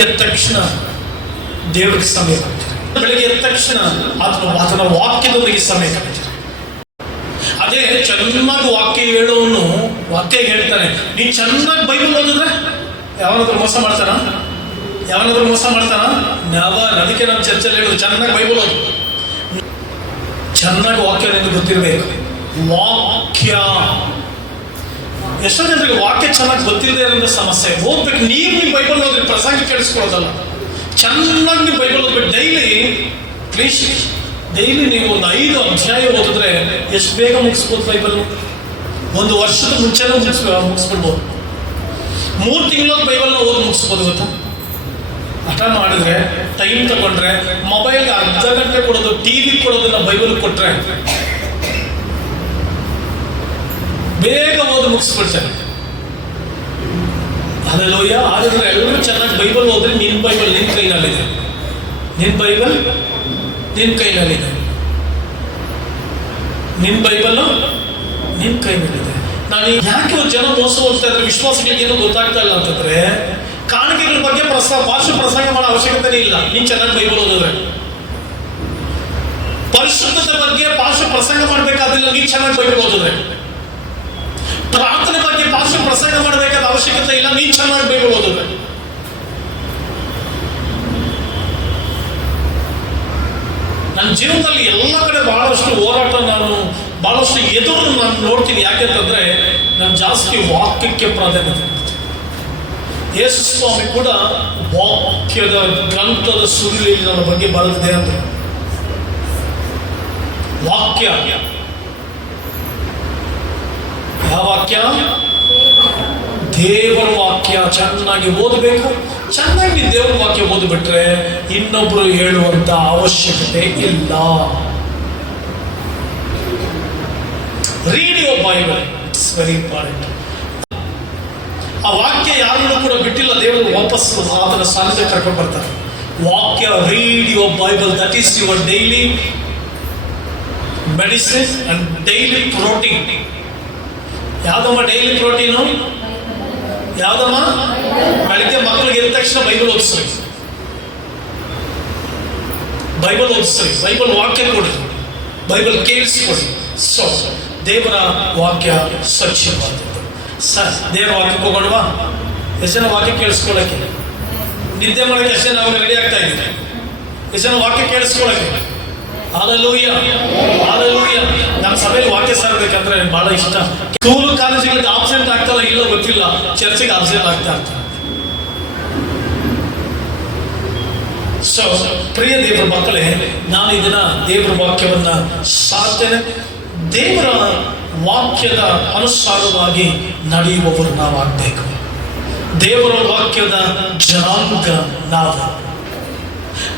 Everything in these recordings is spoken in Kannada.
ಎದ್ದ ತಕ್ಷಣ ದೇವರಿಗೆ ಸಮಯ ಕೊಡ್ತೀರಿ. ಬೆಳಿಗ್ಗೆ ಎದ್ದ ತಕ್ಷಣ ಆತನ ವಾಕ್ಯದೊಂದಿಗೆ ಸಮಯ ಕೊಡ್ತೀರಿ. ಅದೇ ಚೆನ್ನಾಗಿ ವಾಕ್ಯ ಹೇಳೋನು ವಾಕ್ಯ ಹೇಳ್ತಾನೆ. ನೀನು ಚೆನ್ನಾಗಿ ಬೈಬಲ್ ಓದಿದ್ರೆ ಯಾವನಾದ್ರೂ ಮೋಸ ಮಾಡ್ತಾನ? ಅದಕ್ಕೆ ನಮ್ಮ ಚರ್ಚಲ್ಲಿ ಹೇಳೋದು ಚೆನ್ನಾಗಿ ಬೈಬಲ್ ಓದು, ಚೆನ್ನಾಗಿ ವಾಕ್ಯ ನಿಮಗೆ ಗೊತ್ತಿರಬೇಕು. ವಾಕ್ಯ ಎಷ್ಟೋ ಜನರಿಗೆ ವಾಕ್ಯ ಚೆನ್ನಾಗಿ ಗೊತ್ತಿಲ್ಲದೆ ಇರೋ ಸಮಸ್ಯೆ. ಓದ್ಬೇಕು, ನೀವು ಬೈಬಲ್ ಓದ್ರಿ, ಪ್ರಸಂಗ ಕೇಳಿಸ್ಕೊಳ್ಳೋದಲ್ಲ. ಚೆನ್ನಾಗಿ ನೀವು ಬೈಬಲ್ ಓದ್ಬೇಕು. ಡೈಲಿ ನೀವು ಒಂದು 5 ಅಧ್ಯಾಯ ಓದಿದ್ರೆ ಎಷ್ಟು ಬೇಗ ಮುಗಿಸ್ಬೋದು ಬೈಬಲ್. ಒಂದು ವರ್ಷದ ಮುಂಚೆನೇ ಮುಗಿಸ್ಬಿಡ್ಬೋದು. 3 ತಿಂಗಳ ಬೈಬಲ್ನ ಓದಿ ಮುಗಿಸ್ಬೋದು. ಗೊತ್ತಾ? ಹಠ ಮಾಡಿದ್ರೆ, ಟೈಮ್ ತಗೊಂಡ್ರೆ, ಮೊಬೈಲ್ಗೆ ಅರ್ಧ ಗಂಟೆ ಕೊಡೋದು, ಟಿವಿ ಕೊಡೋದನ್ನ ಬೈಬಲ್ ಕೊಟ್ರೆ ಬೇಗ ಓದಿ ಮುಗಿಸ್ಬಿಡ್ತಾರೆ. ಅಲ್ಲೆಲ್ಲೋಯ್ಯ. ಹಾಗಾದ್ರೆ ಎಲ್ಲರೂ ಚೆನ್ನಾಗಿ ಬೈಬಲ್ ಓದ್ರಿ. ನಿನ್ನ ಬೈಬಲ್ ನಿನ್ನ ಕೈನಲ್ಲಿದೆ. ನಿನ್ನ ಬೈಬಲ್ ನಿನ್ನ ಕೈನಲ್ಲಿದೆ. ನಾನು ಯಾಕೆ ಜನ ಮೋಸ ಹೋಗ್ತಾ ಇದ್ರೆ, ವಿಶ್ವಾಸಗಳಿಗೆ ಏನೋ ಗೊತ್ತಾಗ್ತಾ ಇಲ್ಲ ಅಂತಂದ್ರೆ, ಕಾಣಿಕೆಗಳ ಬಗ್ಗೆ ಭಾಷೆ ಪ್ರಸಂಗ ಮಾಡೋ ಅವಶ್ಯಕತೆ ಇಲ್ಲ. ನೀನು ಚೆನ್ನಾಗಿ ಬೈಬಲ್ ಓದಿದ್ರೆ. ಪರಿಶುದ್ಧತೆ ಬಗ್ಗೆ ಭಾಷೆ ಪ್ರಸಂಗ ಮಾಡಬೇಕಾದಿಲ್ಲ, ನೀನು ಚೆನ್ನಾಗಿ ಬೈಬಲ್ ಓದಿದ್ರೆ. ಪ್ರಾರ್ಥನೆ ಬಗ್ಗೆ ಭಾಷೆ ಪ್ರಸಂಗ ಮಾಡಬೇಕಾದ ಅವಶ್ಯಕತೆ ಇಲ್ಲ, ನೀನು ಚೆನ್ನಾಗಿ ಬೈಬಲ್ ಓದಿದ್ರೆ. ನನ್ನ ಜೀವನದಲ್ಲಿ ಎಲ್ಲ ಕಡೆ ಬಹಳಷ್ಟು ಹೋರಾಟ, ಬಹಳಷ್ಟು ಎದುರು ನಾನು ನೋಡ್ತೀನಿ. ಯಾಕೆಂತಂದ್ರೆ ನಾನು ಜಾಸ್ತಿ ವಾಕ್ಯಕ್ಕೆ ಪ್ರಾಧಾನ್ಯತೆ ಕೊಡ್ತೀನಿ. ಯೇಸು ಸ್ವಾಮಿ ಕೂಡ ವಾಕ್ಯದ ಗ್ರಂಥದ ಸುರುಳಿ ನನ್ನ ಬಗ್ಗೆ ಬರೆದಿದೆ ಅಂದ್ರೆ, ವಾಕ್ಯ ಯಾವ ವಾಕ್ಯ? ದೇವರ ವಾಕ್ಯ ಚೆನ್ನಾಗಿ ಓದಬೇಕು. ಚೆನ್ನಾಗಿ ದೇವರ ವಾಕ್ಯ ಓದ್ಬಿಟ್ರೆ ಇನ್ನೊಬ್ರು ಹೇಳುವಂತ ಅವಶ್ಯಕತೆ ಇಲ್ಲ. Read your Bible, it's very important. ಆ ವಾಕ್ಯ ಯಾರನ್ನೂ ಕೂಡ ಬಿಟ್ಟಿಲ್ಲ. ದೇವರು ವಾಪಸ್ ಆತನ ಸಾನ್ನಿಧ್ಯ ಕರ್ಕೊಂಡು ಬರ್ತಾರೆ. ವಾಕ್ಯ, read your Bible, that is your daily medicine and daily protein. ಯಾವ್ದಮ್ಮ ಡೈಲಿ ಪ್ರೋಟೀನು? ಯಾವ್ದಮ್ಮ? ಬೆಳಿಗ್ಗೆ ಮಕ್ಕಳಿಗೆ ಎದ್ದ ತಕ್ಷಣ ಬೈಬಲ್ ಓದಿಸ್ರಿ, ಬೈಬಲ್ ವಾಕ್ಯ ಕೊಡಿ, ಬೈಬಲ್ ಕೇಳಿಸ್ಕೊಡಿ. ಸೊ ದೇವರ ವಾಕ್ಯ ಸ್ವಚ್ಛವಾದದ್ದು. ದೇವರ ವಾಕ್ಯಕ್ಕೆ ಹೋಗೋಣವಾ? ಎಷ್ಟು ಜನ ವಾಕ್ಯ ಕೇಳಿಸ್ಕೊಳ್ಳೋಕ್ಕೆ, ನಿದ್ದೆ ಮಾಡೋಕ್ಕೆ ಎಷ್ಟು ಜನ ಅವಾಗ ರೆಡಿ ಆಗ್ತಾ ಇದ್ದೀರಿ? ಎಷ್ಟು ಜನ ವಾಕ್ಯ ಕೇಳಿಸ್ಕೊಳ್ಳೋಕ್ಕೆ? ಹಾಲೆಲೂಯ. ನಮ್ಮ ಸಭೆಯಲ್ಲಿ ವಾಕ್ಯ ಸಾರಬೇಕಂದ್ರೆ ಬಹಳ ಇಷ್ಟ. ಸ್ಕೂಲ್ ಕಾಲೇಜುಗಳಿಗೆ ಆಬ್ಸೆಂಟ್ ಆಗ್ತಾರ ಇಲ್ಲ ಗೊತ್ತಿಲ್ಲ, ಚರ್ಚಿಗೆ ಆಬ್ಸೆಂಟ್ ಆಗ್ತಾ ಇರ್ತಾರೆ. ಸೊ ಪ್ರಿಯ ದೇವರ ಮಕ್ಕಳೇ, ನಾನು ಇದನ್ನ ದೇವರ ವಾಕ್ಯವನ್ನ ಸಾರ್ತೇನೆ. ದೇವರ ವಾಕ್ಯದ ಅನುಸಾರವಾಗಿ ನಡೆಯುವವರು ನಾವಾಗಬೇಕು. ದೇವರ ವಾಕ್ಯದ ಜನಾಂಗ ನಾವು.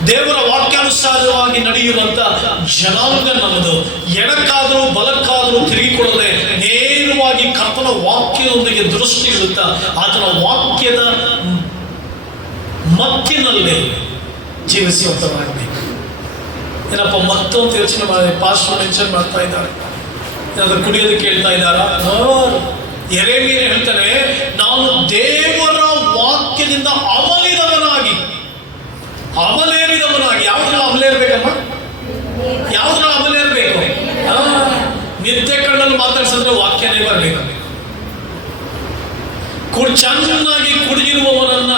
ದೇವರ ವಾಕ್ಯಾನುಸಾರವಾಗಿ ನಡೆಯುವಂತ ಜನಾಂಗ ನಮ್ಮದು. ಎಡಕ್ಕಾದರೂ ಬಲಕ್ಕಾದರೂ ತಿರುಗಿಕೊಳ್ಳದೆ ನೇರವಾಗಿ ಕರ್ತನ ವಾಕ್ಯದೊಂದಿಗೆ ದೃಷ್ಟಿ ಇಡುತ್ತಾ ಆತನ ವಾಕ್ಯದ ಮತ್ತಿನಲ್ಲಿ ಜೀವಿಸುವಂತವಾಗಬೇಕು. ಏನಪ್ಪ ಮತ್ತು ಅಂತ ಯೋಚನೆ ಮಾಡಿ ಪಾಸ್ಟರ್ ಮೆನ್ಷನ್ ಮಾಡ್ತಾ ಇದ್ದಾರೆ. ಏನಾದ್ರೂ ಕುಡಿಯೋದಕ್ಕೆ ಹೇಳ್ತಾ ಇದ್ದಾರಾ? ಎರೆಮೀನೇ ಹೇಳ್ತಾನೆ, ನಾನು ದೇವರ ವಾಕ್ಯದಿಂದ ಅಮಲೇರಿದವನಾಗಿ. ಯಾವ್ದ್ರಲ್ಲಿ ಅಮಲೇರ್ಬೇಕಮ್ಮ? ಯಾವ್ದ್ರಲ್ಲಿ ಅಮಲೇರ್ಬೇಕು? ನಿದ್ದೆ ಕಣ್ಣಲ್ಲಿ ಮಾತಾಡ್ಸಿದ್ರೆ ವಾಕ್ಯನೇ ಬರಬೇಕು. ಚೆನ್ನಾಗಿ ಕುಡಿದಿರುವವನನ್ನ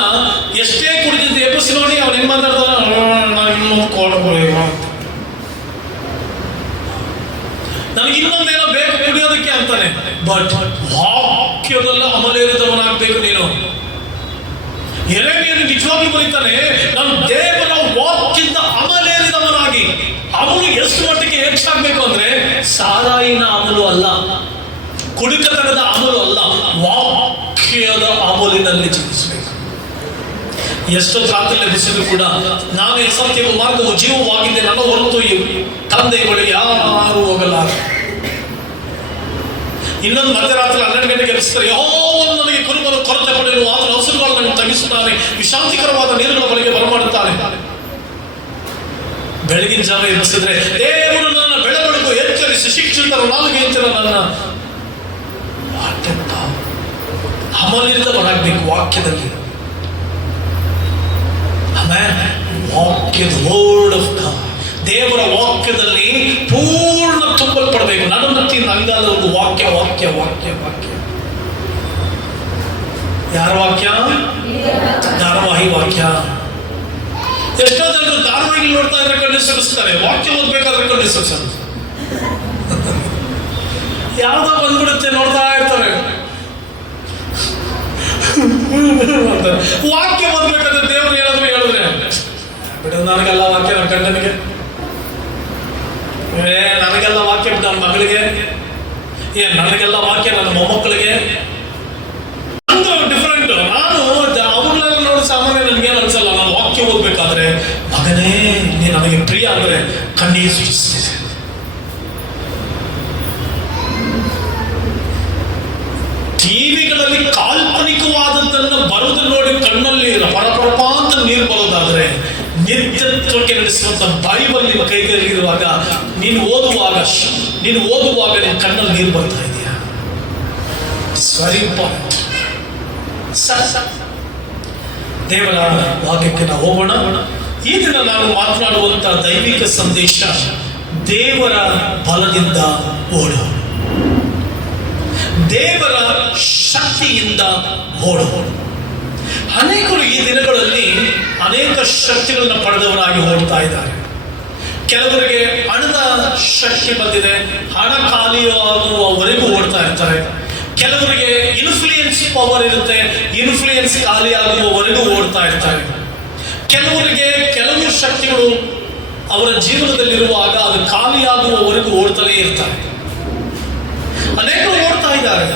ಎಷ್ಟೇ ಕುಡಿದಿದ್ದು ಎಬ್ಬಿಸಿ ನೋಡಿ, ಅವನು ಹೆಂಗ್ ಮಾತಾಡ್ತಾನ? ನನಗೆ ಇನ್ನೊಂದೇನೋ ಬೇಕು ಕುಡಿಯೋದಕ್ಕೆ ಅಂತಾನೆ. ಬಟ್ ವಾಕ್ಯದಲ್ಲ ಅಮಲೇರಿದವನಾಗ್ಬೇಕು ನೀನು. ಎರೆಮೀಯನು ನಿಜವಾಗ್ಲೂ ಬರೀತಾನೆ, ನಾನು ದೇವರ ವಾಕ್ಯದಿಂದ ಅಮಲೇರಿದವನಾಗಿ. ಅಮಲು ಎಷ್ಟು ಮಟ್ಟಿಗೆ ಹೆಚ್ಚಾಗಬೇಕು ಅಂದ್ರೆ, ಸಾರಾಯಿನ ಅಮಲು ಅಲ್ಲ, ಕುಡಿತನದ ಅಮಲು ಅಲ್ಲ, ವಾಕ್ಯದ ಅಮಲಿನಲ್ಲಿ ಜೀವಿಸಬೇಕು. ಎಷ್ಟೋ ರಾತ್ರಿ ಲಭಿಸಿದ್ರು ಕೂಡ ನಾನು ಸತ್ಯವು ಮಾರ್ಗವು ಜೀವವಾಗಿದೆ, ನನ್ನ ಹೊರತು ತಂದೆ ಬಳಿ ಯಾರು ಹೋಗಲಾರ. ಇನ್ನೊಂದು ಮಧ್ಯರಾತ್ರಿ 12 ಗಂಟೆಗೆ ಎಬ್ಬಿಸ್ತಾರೆ. ಯೆಹೋವನು ನನಗೆ ಕುರುಬನು ಕೊರತೆ ಪಡೆಯಲು ಆತನ ಹಸುಗಳನ್ನು ತಗ್ಗಿಸುತ್ತಾನೆ, ವಿಶ್ರಾಂತಿಕರವಾದ ನೀರುಗಳ ಬಳಿಗೆ ಬರಮಾಡುತ್ತಾನೆ. ಬೆಳಗಿನ ಜಾವ ಎಬ್ಬಿಸಿದ್ರೆ, ದೇವರು ನನ್ನ ಬೆಳವಣಿಗೆ ಎಚ್ಚರಿಸಿ ಶಿಕ್ಷಿತರ ನಾಲ್ಗೆ ಎಚ್ಚರ ನನ್ನ ಅಮಲಿಂದ ಒಳಗಬೇಕು ವಾಕ್ಯದಲ್ಲಿ. ವಾಕ್ಯದ ವರ್ಡ್ ಆಫ್ ಗಾಡ್, ದೇವರ ವಾಕ್ಯದಲ್ಲಿ ಪೂರ್ಣ ತುಂಬಲ್ಪಡಬೇಕು. ನಡಮತಿ ನಂಗಾದ ಒಂದು ವಾಕ್ಯ ವಾಕ್ಯ ವಾಕ್ಯ ವಾಕ್ಯ. ಯಾರ ವಾಕ್ಯ? ಧಾರಾವಾಹಿ ವಾಕ್ಯ. ಎಷ್ಟೋ ಜನರು ಧಾರಾವಾಹಿ ನೋಡ್ತಾ ಇದ್ರೆ ಕಣ್ಣು ಸುರಿಸ್ತಾರೆ, ವಾಕ್ಯ ಓದ್ಬೇಕಾದ್ರೆ ಕಣ್ಣು ಸುರಿಸೋದು. ಯಾವ್ದೋ ಬಂದ್ಬಿಡುತ್ತೆ, ನೋಡ್ತಾ ಇರ್ತಾರೆ. ವಾಕ್ಯ ಓದ್ಬೇಕಾದ್ರೆ ದೇವ್ರು ಹೇಳಿದ್ರೆ ಬಿಡು, ನನಗೆಲ್ಲ ವಾಕ್ಯ ನನ್ನ ಗಂಡನಿಗೆ, ನನಗೆಲ್ಲ ವಾಕ್ಯ ನನ್ನ ಮಗಳಿಗೆ, ನನಗೆಲ್ಲ ವಾಕ್ಯ ನನ್ನ ಮೊಮ್ಮಕ್ಕಳಿಗೆ. ನಂದು ಡಿಫರೆಂಟ್. ನಾನು ಅವುಗಳೆಲ್ಲ ನೋಡಿ ಸಾಮಾನ್ಯ ನನಗೇನು ಅನ್ಸಲ್ಲ. ನಾನು ವಾಕ್ಯ ಓದ್ಬೇಕಾದ್ರೆ ಮಗನೇ ನೀ ನನಗೆ ಪ್ರಿಯ ಅಂದ್ರೆ ಕಣ್ಣೀರು ಸುರಿಸ್ತಿದೆ. ಟಿವಿಗಳಲ್ಲಿ ಕಾಲ್ಪನಿಕವಾದದ್ದನ್ನು ಬರೋದು ನೋಡಿ ಕಣ್ಣಲ್ಲಿ ಪರಪರಪ ಅಂತ ನೀರು ಬರೋದಾದ್ರೆ, ನಿತ್ಯತ್ವಕ್ಕೆ ನಡೆಸುವಂತ ಬೈಬಲ್ ನಿಮ್ಮ ಕೈಗಳಿರುವಾಗ ನೀನು ಓದುವಾಗ ನಿನ್ನ ಕಣ್ಣಲ್ಲಿ ನೀರು ಬರ್ತಾ ಇದೆಯಾ? It's very important. ದೇವರ ವಾಕ್ಯಕ್ಕೆ ನಾವು ಹೋಗೋಣ. ಈ ದಿನ ನಾನು ಮಾತನಾಡುವಂತ ದೈವಿಕ ಸಂದೇಶ, ದೇವರ ಬಲದಿಂದ ಓಡು, ದೇವರ ಶಕ್ತಿಯಿಂದ ಓಡು. ಅನೇಕರು ಈ ದಿನಗಳಲ್ಲಿ ಅನೇಕ ಶಕ್ತಿಗಳನ್ನು ಪಡೆದವರಾಗಿ ಓಡ್ತಾ ಇದ್ದಾರೆ. ಕೆಲವರಿಗೆ ಹಣದ ಶಕ್ತಿ ಬಂದಿದೆ, ಹಣ ಖಾಲಿಯಾಗುವವರೆಗೂ ಓಡ್ತಾ ಇರ್ತಾರೆ. ಕೆಲವರಿಗೆ ಇನ್ಫ್ಲೂಯೆನ್ಸ್ ಪವರ್ ಇರುತ್ತೆ, ಇನ್ಫ್ಲೂಯೆನ್ಸ್ ಖಾಲಿಯಾಗುವವರೆಗೂ ಓಡ್ತಾ ಇರ್ತಾರೆ. ಕೆಲವರಿಗೆ ಕೆಲವು ಶಕ್ತಿಗಳು ಅವರ ಜೀವನದಲ್ಲಿರುವಾಗ ಅದು ಖಾಲಿಯಾಗುವವರೆಗೂ ಓಡ್ತಲೇ ಇರ್ತಾರೆ. ಅನೇಕರು ಓಡ್ತಾ ಇದ್ದಾರೆ.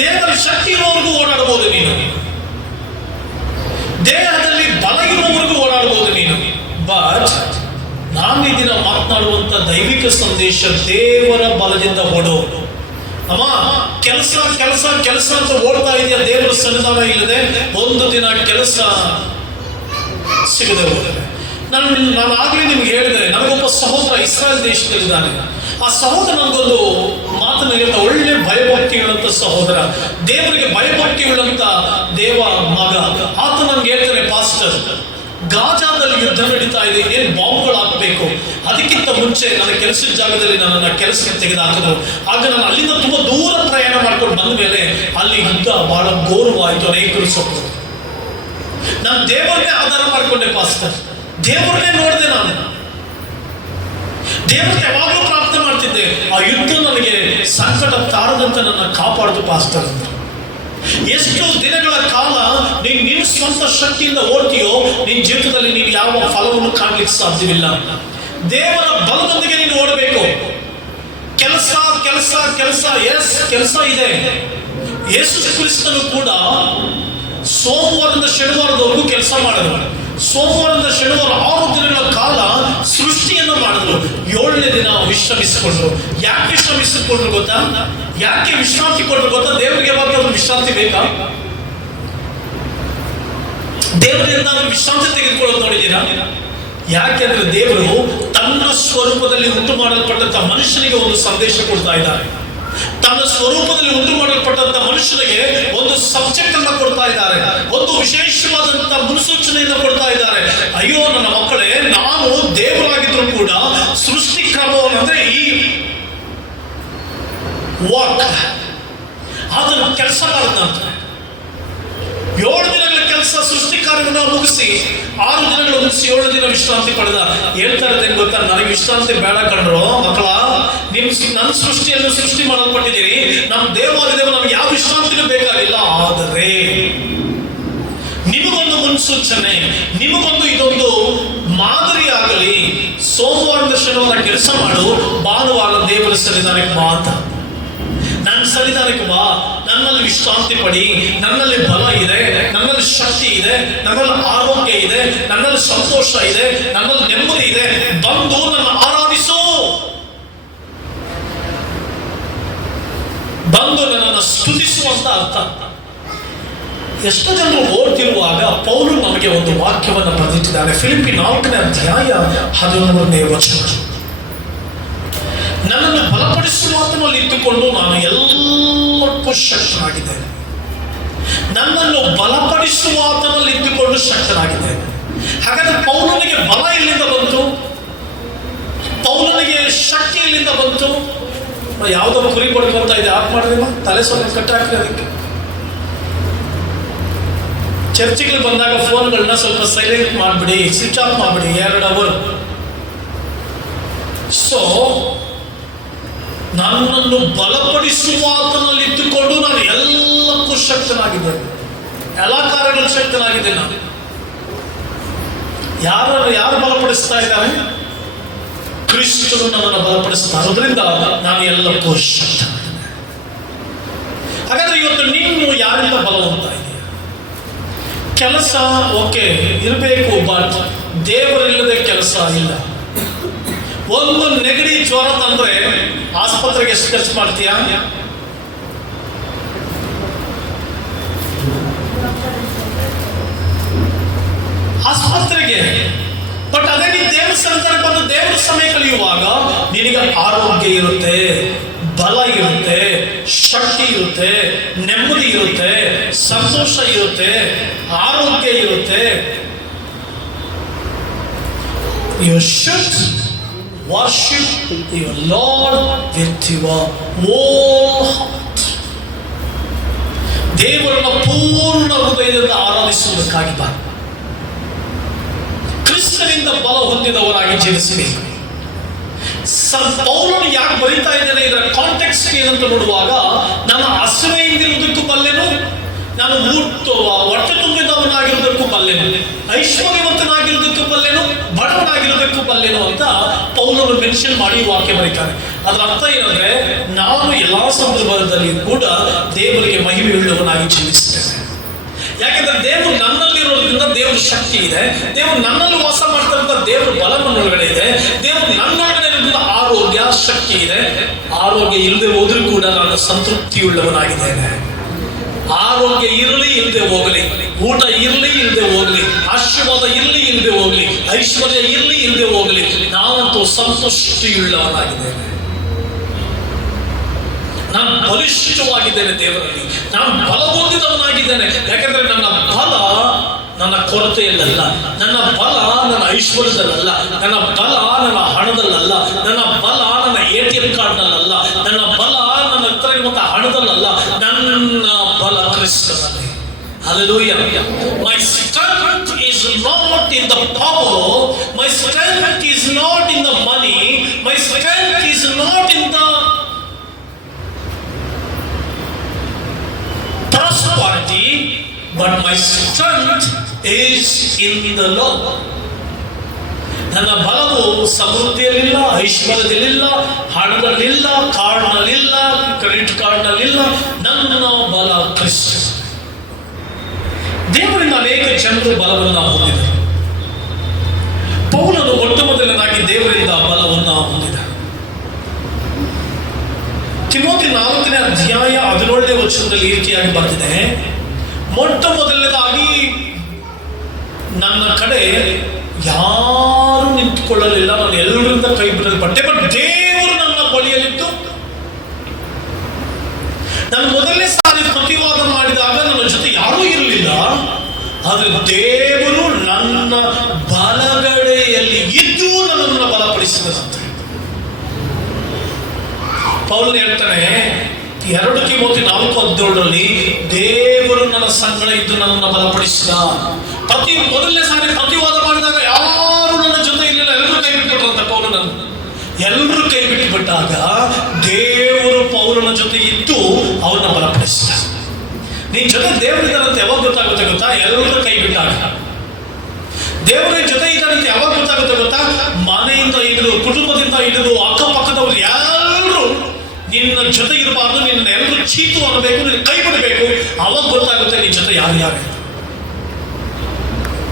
ದೇವರ ಶಕ್ತಿ ಇರುವವರೆಗೂ ಓಡಾಡಬಹುದು ನೀನು, ದೇಹದಲ್ಲಿ ಬಲ ಇರುವವರೆಗೂ ಓಡಾಡಬಹುದು ನೀನು. ಬಟ್ ನಾನು ಈ ದಿನ ಮಾತನಾಡುವಂತ ದೈವಿಕ ಸಂದೇಶ, ದೇವರ ಬಲದಿಂದ ಓಡು. ಅಮ್ಮ, ಕೆಲಸ ಕೆಲಸ ಕೆಲಸ ಅಂತ ಓಡ್ತಾ ಇದೆಯಾ, ದೇವರ ಸನ್ನಿಧಾನ ಇಲ್ಲದೆ ಒಂದು ದಿನ ಕೆಲಸ ಸಿಗದೆ ಹೋದರೆ. ನಾನು ಆಗ್ಲೇ ನಿಮ್ಗೆ ಹೇಳಿದೆ, ನನಗೊಬ್ಬ ಸಹೋದರ ಇಸ್ರಾಯೇಲ್ ದೇಶದಲ್ಲಿದ್ದಾನೆ. ಆ ಸಹೋದರ ನನಗೊಂದು ಮಾತನ್ನು ಹೇಳಿದ, ಒಳ್ಳೆ ಭಯಭಕ್ತಿ ಉಳ್ಳಂತ ಸಹೋದರ, ದೇವರಿಗೆ ಭಯಭಕ್ತಿ ಉಳ್ಳಂತ ದೇವ ಮಗ. ಆತ ನನ್ಗೆ ಹೇಳ್ತಾನೆ, ಪಾಸ್ಟರ್, ಗಾಜಾದಲ್ಲಿ ಯುದ್ಧ ನಡೀತಾ ಇದೆ, ಏನ್ ಬಾಂಬ್ಗಳು ಹಾಕಬೇಕು, ಅದಕ್ಕಿಂತ ಮುಂಚೆ ನನ್ನ ಕೆಲಸದ ಜಾಗದಲ್ಲಿ ನನ್ನನ್ನ ಕೆಲಸಕ್ಕೆ ತೆಗೆದುಹಾಕಿದ್ರು. ಆಗ ನಾನು ಅಲ್ಲಿಂದ ತುಂಬಾ ದೂರ ಪ್ರಯಾಣ ಮಾಡ್ಕೊಂಡು ಬಂದ ಮೇಲೆ ಅಲ್ಲಿ ಯುದ್ಧ ಬಹಳ ಘೋರವಾಯಿತು, ಅನೇಕರು ಸತ್ತು. ನಾನು ದೇವರನ್ನೇ ಆಧಾರ ಮಾಡ್ಕೊಂಡೆ ಪಾಸ್ಟರ್, ದೇವರನ್ನೇ ನೋಡಿದೆ, ನಾನು ದೇವರಿಗೆ ಯಾವಾಗಲೂ ಪ್ರಾರ್ಥನೆ ಮಾಡ್ತಿದ್ದೆ, ಆ ಯುದ್ಧ ನನಗೆ ಸಂಕಟ ತಾರದಂತ ನನ್ನ ಕಾಪಾಡಿತು ಪಾಸ್ಟರ್ ಅಂತ. ಎಷ್ಟು ದಿನಗಳ ಕಾಲ ನೀನು ನಿನ್ನ ಸ್ವಂತ ಶಕ್ತಿಯಿಂದ ಓಡ್ತೀಯೋ, ನಿನ್ನ ಜೀವಿತದಲ್ಲಿ ನೀನು ಯಾವ ಫಲವನ್ನು ಕಾಣಲಿಕ್ಕೆ ಸಾಧ್ಯವಿಲ್ಲ. ದೇವರ ಬಲದೊಂದಿಗೆ ನೀನು ಓಡಬೇಕು. ಕೆಲಸ ಕೆಲಸ ಕೆಲಸ, ಎಸ್ ಕೆಲಸ ಇದೆ. ಯೇಸು ಕ್ರಿಸ್ತನು ಕೂಡ ಸೋಮವಾರದಿಂದ ಶನಿವಾರದವರೆಗೂ ಕೆಲಸ ಮಾಡಿದ್ರು. ಸೋಮವಾರದಿಂದ ಶನಿವಾರ 6 ದಿನಗಳ ಕಾಲ ಸೃಷ್ಟಿಯನ್ನು ಮಾಡಿದ್ರು. 7ನೇ ದಿನ ವಿಶ್ರಮಿಸಿಕೊಂಡ್ರು. ಯಾಕೆ ವಿಶ್ರಮಿಸಿಕೊಂಡ್ರು ಗೊತ್ತಾ? ಯಾಕೆ ವಿಶ್ರಾಂತಿ ಕೊಟ್ಟರು ಗೊತ್ತಾ? ದೇವರಿಗೆ ಯಾವಾಗಲೂ ವಿಶ್ರಾಂತಿ ಬೇಕಾ? ದೇವರಿಂದ ವಿಶ್ರಾಂತಿ ತೆಗೆದುಕೊಳ್ಳೋದು ನೋಡಿದ್ದೀರಾ? ಯಾಕೆಂದ್ರೆ ದೇವರು ತನ್ನ ಸ್ವರೂಪದಲ್ಲಿ ಉಂಟು ಮಾಡಲ್ಪಟ್ಟಂತ ಮನುಷ್ಯನಿಗೆ ಒಂದು ಸಂದೇಶ ಕೊಡ್ತಾ ಇದ್ದಾರೆ. ತನ್ನ ಸ್ವರೂಪದಲ್ಲಿ ಉಂಟು ಮಾಡಲ್ಪಟ್ಟಂತ ಮನುಷ್ಯನಿಗೆ ಒಂದು ಸಬ್ಜೆಕ್ಟ್ ಅನ್ನ ಕೊಡ್ತಾ ಇದ್ದಾರೆ, ಒಂದು ವಿಶೇಷವಾದಂತ ಮುನ್ಸೂಚನೆಯನ್ನು ಕೊಡ್ತಾ ಇದ್ದಾರೆ. ಅಯ್ಯೋ ನನ್ನ ಮಕ್ಕಳೇ, ನಾನು ದೇವರಾಗಿದ್ರು ಕೂಡ ಸೃಷ್ಟಿ ಕ್ರಮವನ್ನಂದ್ರೆ ಈ ವಾಕ್ ಅದನ್ನು ಕೆಲಸ ಮಾಡಿದಂತೆ 7 ದಿನಗಳ ಕೆಲಸ ಸೃಷ್ಟಿ ಕಾರ್ಯವನ್ನು ಮುಗಿಸಿ 6 ದಿನಗಳು ಮುಗಿಸಿ 7 ದಿನ ವಿಶ್ರಾಂತಿ ಪಡೆದ. ಹೇಳ್ತಾ ಇರೋದೇನು ಗೊತ್ತಾ? ನನಗೆ ವಿಶ್ರಾಂತಿ ಬೇಡ ಕಂಡ್ರು ಮಕ್ಕಳ, ನನ್ನ ಸೃಷ್ಟಿಯನ್ನು ಸೃಷ್ಟಿ ಮಾಡಲ್ಪಟ್ಟಿದ್ದೀರಿ, ನಮ್ಮ ದೇವಾದಿದೇವ ನಮ್ಗೆ ಯಾವ ವಿಶ್ರಾಂತಿನೂ ಬೇಕಾಗಿಲ್ಲ. ಆದರೆ ನಿಮಗೊಂದು ಮುನ್ಸೂಚನೆ, ನಿಮಗೊಂದು ಇದೊಂದು ಮಾದರಿ ಆಗಲಿ. ಸೋಮವಾರದ ಶನಿವಾರ ಕೆಲಸ ಮಾಡು, ಭಾನುವಾರ ದೇವರ ಸನ್ನಿಧಾನಕ್ಕೆ ಬಾ ಅಂತ. ನನ್ನ ಸನ್ನಿಧಾನಕ್ಕೆ ಬಾ, ನನ್ನಲ್ಲಿ ವಿಶ್ರಾಂತಿ ಪಡಿ, ನನ್ನಲ್ಲಿ ಬಲ ಇದೆ, ನನ್ನಲ್ಲಿ ಶಕ್ತಿ ಇದೆ, ನನ್ನಲ್ಲಿ ಆರೋಗ್ಯ ಇದೆ, ನನ್ನಲ್ಲಿ ಸಂತೋಷ ಇದೆ, ನನ್ನಲ್ಲಿ ನೆಮ್ಮದಿ ಇದೆ. ಬಂದು ನನ್ನ ಆರಾಧಿಸು, ಬಂದು ನನ್ನನ್ನು ಸ್ತುತಿಸುವಂತ ಅರ್ಥ. ಎಷ್ಟೋ ಜನರು ಓಡ್ತಿರುವಾಗ ಪೌಲು ನಮಗೆ ಒಂದು ವಾಕ್ಯವನ್ನು ಬರೆದಿಟ್ಟಿದ್ದಾರೆ. ಫಿಲಿಪ್ಪಿ 4ನೇ ಅಧ್ಯಾಯ 13ನೇ ವಚನ. ನನ್ನನ್ನು ಬಲಪಡಿಸುವಾತನಲ್ಲಿ ಇಟ್ಟುಕೊಂಡು ನಾನು ಎಲ್ಲಕ್ಕೂ ಶಕ್ತನಾಗಿದ್ದೇನೆ. ನನ್ನನ್ನು ಬಲಪಡಿಸುವಾತನಲ್ಲಿ ಇಟ್ಟುಕೊಂಡು ಶಕ್ತನಾಗಿದ್ದೇನೆ. ಹಾಗಾದ್ರೆ ಪೌಲನಿಗೆ ಬಲ ಎಲ್ಲಿಂದ ಬಂತು? ಪೌಲನಿಗೆ ಶಕ್ತಿ ಎಲ್ಲಿಂದ ಬಂತು? ಯಾವುದೋ ಕುರಿ ಪಡ್ಕೊಂತ ಇದೆ, ಆಫ್ ಮಾಡಿದ್ರೆ ತಲೆ ಸ್ವಲ್ಪ ಕಟ್ಟಾಕ್ರಿ. ಅದಕ್ಕೆ ಚರ್ಚ್ಗಳಿಗೆ ಬಂದಾಗ ಫೋನ್ಗಳನ್ನ ಸ್ವಲ್ಪ ಸೈಲೆಂಟ್ ಮಾಡಿಬಿಡಿ, ಸ್ವಿಚ್ ಆಫ್ ಮಾಡಿಬಿಡಿ 2 ಅವರ್. ಸೊ ನನ್ನನ್ನು ಬಲಪಡಿಸುವ ಆತನಲ್ಲಿ ಇಟ್ಟುಕೊಂಡು ನಾನು ಎಲ್ಲಕ್ಕೂ ಶಕ್ತನಾಗಿದ್ದೇನೆ, ಎಲ್ಲ ಕಾರ್ಯಗಳು ಶಕ್ತನಾಗಿದ್ದೇನೆ. ನಾನು ಯಾರು ಬಲಪಡಿಸ್ತಾ ಇದ್ದಾರೆ? ಕ್ರಿಸ್ತನು ನನ್ನನ್ನು ಬಲಪಡಿಸ್ತಾರೆ. ಅದರಿಂದ ನಾನು ಎಲ್ಲಕ್ಕೂ ಶಕ್ತನಾಗಿದ್ದೇನೆ. ಹಾಗಾದ್ರೆ ಇವತ್ತು ನೀನು ಯಾರಿಂದ ಬಲವಂತ ಇದೆಯಾ? ಕೆಲಸ ಓಕೆ ಇರಬೇಕು, ಬಟ್ ದೇವರಿಲ್ಲದೆ ಕೆಲಸ ಇಲ್ಲ. ಒಂದು ನೆಗಡಿ ಜ್ವರ ತಂದ್ರೆ ಆಸ್ಪತ್ರೆಗೆ ಎಷ್ಟು ಖರ್ಚು ಮಾಡ್ತೀಯಾ? ಆಸ್ಪತ್ರೆಗೆ. ಬಟ್ ಅದೇ ನೀನು ದೇವರ ಸನ್ನಿಧಾನಕ್ಕೆ ಬಂದು ದೇವರ ಸಮಯ ಕಲಿಯುವಾಗ ನಿನಗೆ ಆರೋಗ್ಯ ಇರುತ್ತೆ, ಬಲ ಇರುತ್ತೆ, ಶಕ್ತಿ ಇರುತ್ತೆ, ನೆಮ್ಮದಿ ಇರುತ್ತೆ, ಸಂತೋಷ ಇರುತ್ತೆ, ಆರೋಗ್ಯ ಇರುತ್ತೆ. You should worship your Lord with your whole heart. ದೇವರನ್ನ ಪೂರ್ಣ ಹೃದಯದಿಂದ ಆರಾಧಿಸುವುದಕ್ಕಾಗಿ ಬಾ. ಕ್ರಿಸ್ತನಿಂದ ಬಲ ಹೊಂದಿದವರಾಗಿ ಜೀವಿಸಬೇಕು. ಪೌಲನು ಯಾಕೆ ಬರೀತಾ ಇದ್ದಾನೆ, ಇದರ ಕಾಂಟೆಕ್ಸ್ಟ್ ಏನಂತ ನೋಡುವಾಗ, ನಾನು ಹಸಿವೆಯಿಂದಿರುವುದಕ್ಕೂ ಬಲ್ಲೆನು, ನಾನು ಹೊಟ್ಟೆ ತುಂಬಿದವನಾಗಿರುವುದಕ್ಕೂ ಬಲ್ಲೆನು, ಐಶ್ವರ್ಯವಂತನಾಗಿರುವುದಕ್ಕೂ ಬಲ್ಲೆನು, ಬಡವನಾಗಿರುವುದಕ್ಕೂ ಬಲ್ಲೆನು ಅಂತ ಪೌಲನು ಮೆನ್ಷನ್ ಮಾಡಿ ವಾಕ್ಯ ಬರೀತಾನೆ. ಅದರ ಅರ್ಥ ಏನಂದ್ರೆ, ನಾನು ಎಲ್ಲಾ ಸಂದರ್ಭದಲ್ಲಿ ಕೂಡ ದೇವರಿಗೆ ಮಹಿಮೆ ಉಳ್ಳವನಾಗಿ ಜೀವಿಸುತ್ತೇನೆ. ಯಾಕೆಂದ್ರೆ ದೇವರು ನನ್ನಲ್ಲಿರೋದ್ರಿಂದ ದೇವರ ಶಕ್ತಿ ಇದೆ, ದೇವರು ನನ್ನಲ್ಲಿ ವಾಸ ಮಾಡ್ತಾರಂತ ದೇವರ ಬಲ ನನ್ನೊಳಗಡೆ ಇದೆ, ದೇವರು ನನ್ನೊಳಗಡೆ ಇರೋದ್ರಿಂದ ಆರೋಗ್ಯ ಶಕ್ತಿ ಇದೆ. ಆರೋಗ್ಯ ಇಲ್ಲದೆ ಹೋದ್ರೂ ಕೂಡ ನಾನು ಸಂತೃಪ್ತಿಯುಳ್ಳವನಾಗಿದ್ದೇನೆ. ಆರೋಗ್ಯ ಇರಲಿ ಇಲ್ಲದೆ ಹೋಗಲಿ, ಊಟ ಇರಲಿ ಇಲ್ಲದೆ ಹೋಗಲಿ, ಆಶೀರ್ವಾದ ಇರಲಿ ಇಲ್ಲದೆ ಹೋಗಲಿ, ಐಶ್ವರ್ಯ ಇರಲಿ ಇಲ್ಲದೆ ಹೋಗಲಿ, ನಾನಂತೂ ಸಂತುಷ್ಟಿಯುಳ್ಳವನಾಗಿದ್ದೇನೆ. ನಾನು ಬಲಿಷ್ಠವಾಗಿದ್ದೇನೆ ದೇವರಲ್ಲಿ, ನಾನು ಬಲ ಹೊಂದಿದವನಾಗಿದ್ದೇನೆ. ಯಾಕಂದ್ರೆ ನನ್ನ ಬಲ ನನ್ನ ಕೊರತೆಯಲ್ಲ, ನನ್ನ ಬಲ ನನ್ನ ಐಶ್ವರ್ಯದಲ್ಲ, ನನ್ನ ಬಲ ನನ್ನ ಹಣದಲ್ಲ, ನನ್ನ ಬಲ ನನ್ನ ATM ಕಾರ್ಡ್ನಲ್ಲ, ನನ್ನ ಬಲ ನನ್ನ ಹತ್ರ ಇರುವಂತಹ ಹಣದಲ್ಲ, ನನ್ನ ಬಲ ಕ್ರಿಸ್ತನಲ್ಲಿ. Hallelujah. My strength is not in the power, my strength is not in the money, my strength is not in the prosperity, but my strength is in the Lord. ನನ್ನ ಬಲವು ಸಮೃದ್ಧಿಯಲ್ಲಿಲ್ಲ, ಐಶ್ವರ್ಯದಲ್ಲಿಲ್ಲ, ಹಣದಲ್ಲಿಲ್ಲ, ಕಾರ್ಡ್ನಲ್ಲಿಲ್ಲ, ಕ್ರೆಡಿಟ್ ಕಾರ್ಡ್ನಲ್ಲಿಲ್ಲ, ನನ್ನ ಬಲ ಕ್ರಿಸ್ತ. ದೇವರಿಂದ ಅನೇಕ ಜನರು ಬಲವನ್ನು ಹೊಂದಿದರು. ಪೌಲನು ಮೊಟ್ಟ ಮೊದಲನಾಗಿ ದೇವರಿಂದ ಬಲವನ್ನು ಹೊಂದಿದ. ತಿಮೋಥಿ 4ನೇ ಅಧ್ಯಾಯ 17ನೇ ವಚನದಲ್ಲಿ ಈ ರೀತಿಯಾಗಿ ಬರೆದಿದೆ, ಮೊಟ್ಟ ಮೊದಲನೇದಾಗಿ ನನ್ನ ಕಡೆ ಯಾರು ನಿಂತುಕೊಳ್ಳಲಿಲ್ಲ, ನಾನು ಎಲ್ಲರಿಂದ ಕೈ ಬಿಡಲ್ಪಟ್ಟೆ, ಬಟ್ ದೇವರು ನನ್ನ ಬಳಿಯಲ್ಲಿದ್ದು ನಾನು ಮೊದಲನೇ ಸಾರಿ ಪ್ರತಿವಾದ ಮಾಡಿದಾಗ ನನ್ನ ಜೊತೆ ಯಾರೂ ಇರಲಿಲ್ಲ, ಆದರೆ ದೇವರು ನನ್ನ ಬಲಗಡೆಯಲ್ಲಿ ಇದ್ದು ನನ್ನನ್ನು ಬಲಪಡಿಸಿದಂತೆ. ಪೌಲನು ಹೇಳ್ತಾನೆ 2 ತಿಮೋಥಿ 4:17 ದೇವರು ನನ್ನ ಸಂಗಡ ಇದ್ದು ನನ್ನನ್ನು ಬಲಪಡಿಸಿದ. ಮೊದಲನೇ ಸಾರಿ ಪ್ರತಿವಾದ ಮಾಡಿದಾಗ ಯಾರು ನನ್ನ ಜೊತೆ ಇರಲಿಲ್ಲ, ಎಲ್ಲರೂ ಕೈ ಬಿಟ್ಬಿಟ್ರಂತೆ ಪೌಲನನ್ನು. ಎಲ್ಲರೂ ಕೈ ಬಿಟ್ಟುಬಿಟ್ಟಾಗ ದೇವರು ಪೌಲನ ಜೊತೆ ಇದ್ದು ಅವನ್ನ ಬಲಪಡಿಸಿದ. ನಿನ್ ಜೊತೆ ದೇವರಿದ್ದಾರಂತ ಯಾವಾಗ ಗೊತ್ತಾಗುತ್ತೆ ಗೊತ್ತಾ? ಎಲ್ಲರೂ ಕೈ ಬಿಟ್ಟಾಗ. ದೇವರ ಜೊತೆ ಇದ್ದಾರಂತ ಯಾವಾಗ ಗೊತ್ತಾಗುತ್ತೆ ಗೊತ್ತಾ? ಮನೆಯಿಂದ ಹಿಡಿದು, ಕುಟುಂಬದಿಂದ ಹಿಡಿದು, ಅಕ್ಕಪಕ್ಕದವರು ಎಲ್ಲರೂ ನಿನ್ನ ಜೊತೆ ಇರಬಾರ್ದು, ನಿನ್ನ ಎಲ್ಲರೂ ಚೀತು ಅನ್ನಬೇಕು, ನಿನ್ನ ಕೈ ಬಿಡಬೇಕು. ಅವಾಗ ಗೊತ್ತಾಗುತ್ತೆ ನಿನ್ನ ಜೊತೆ ಯಾರು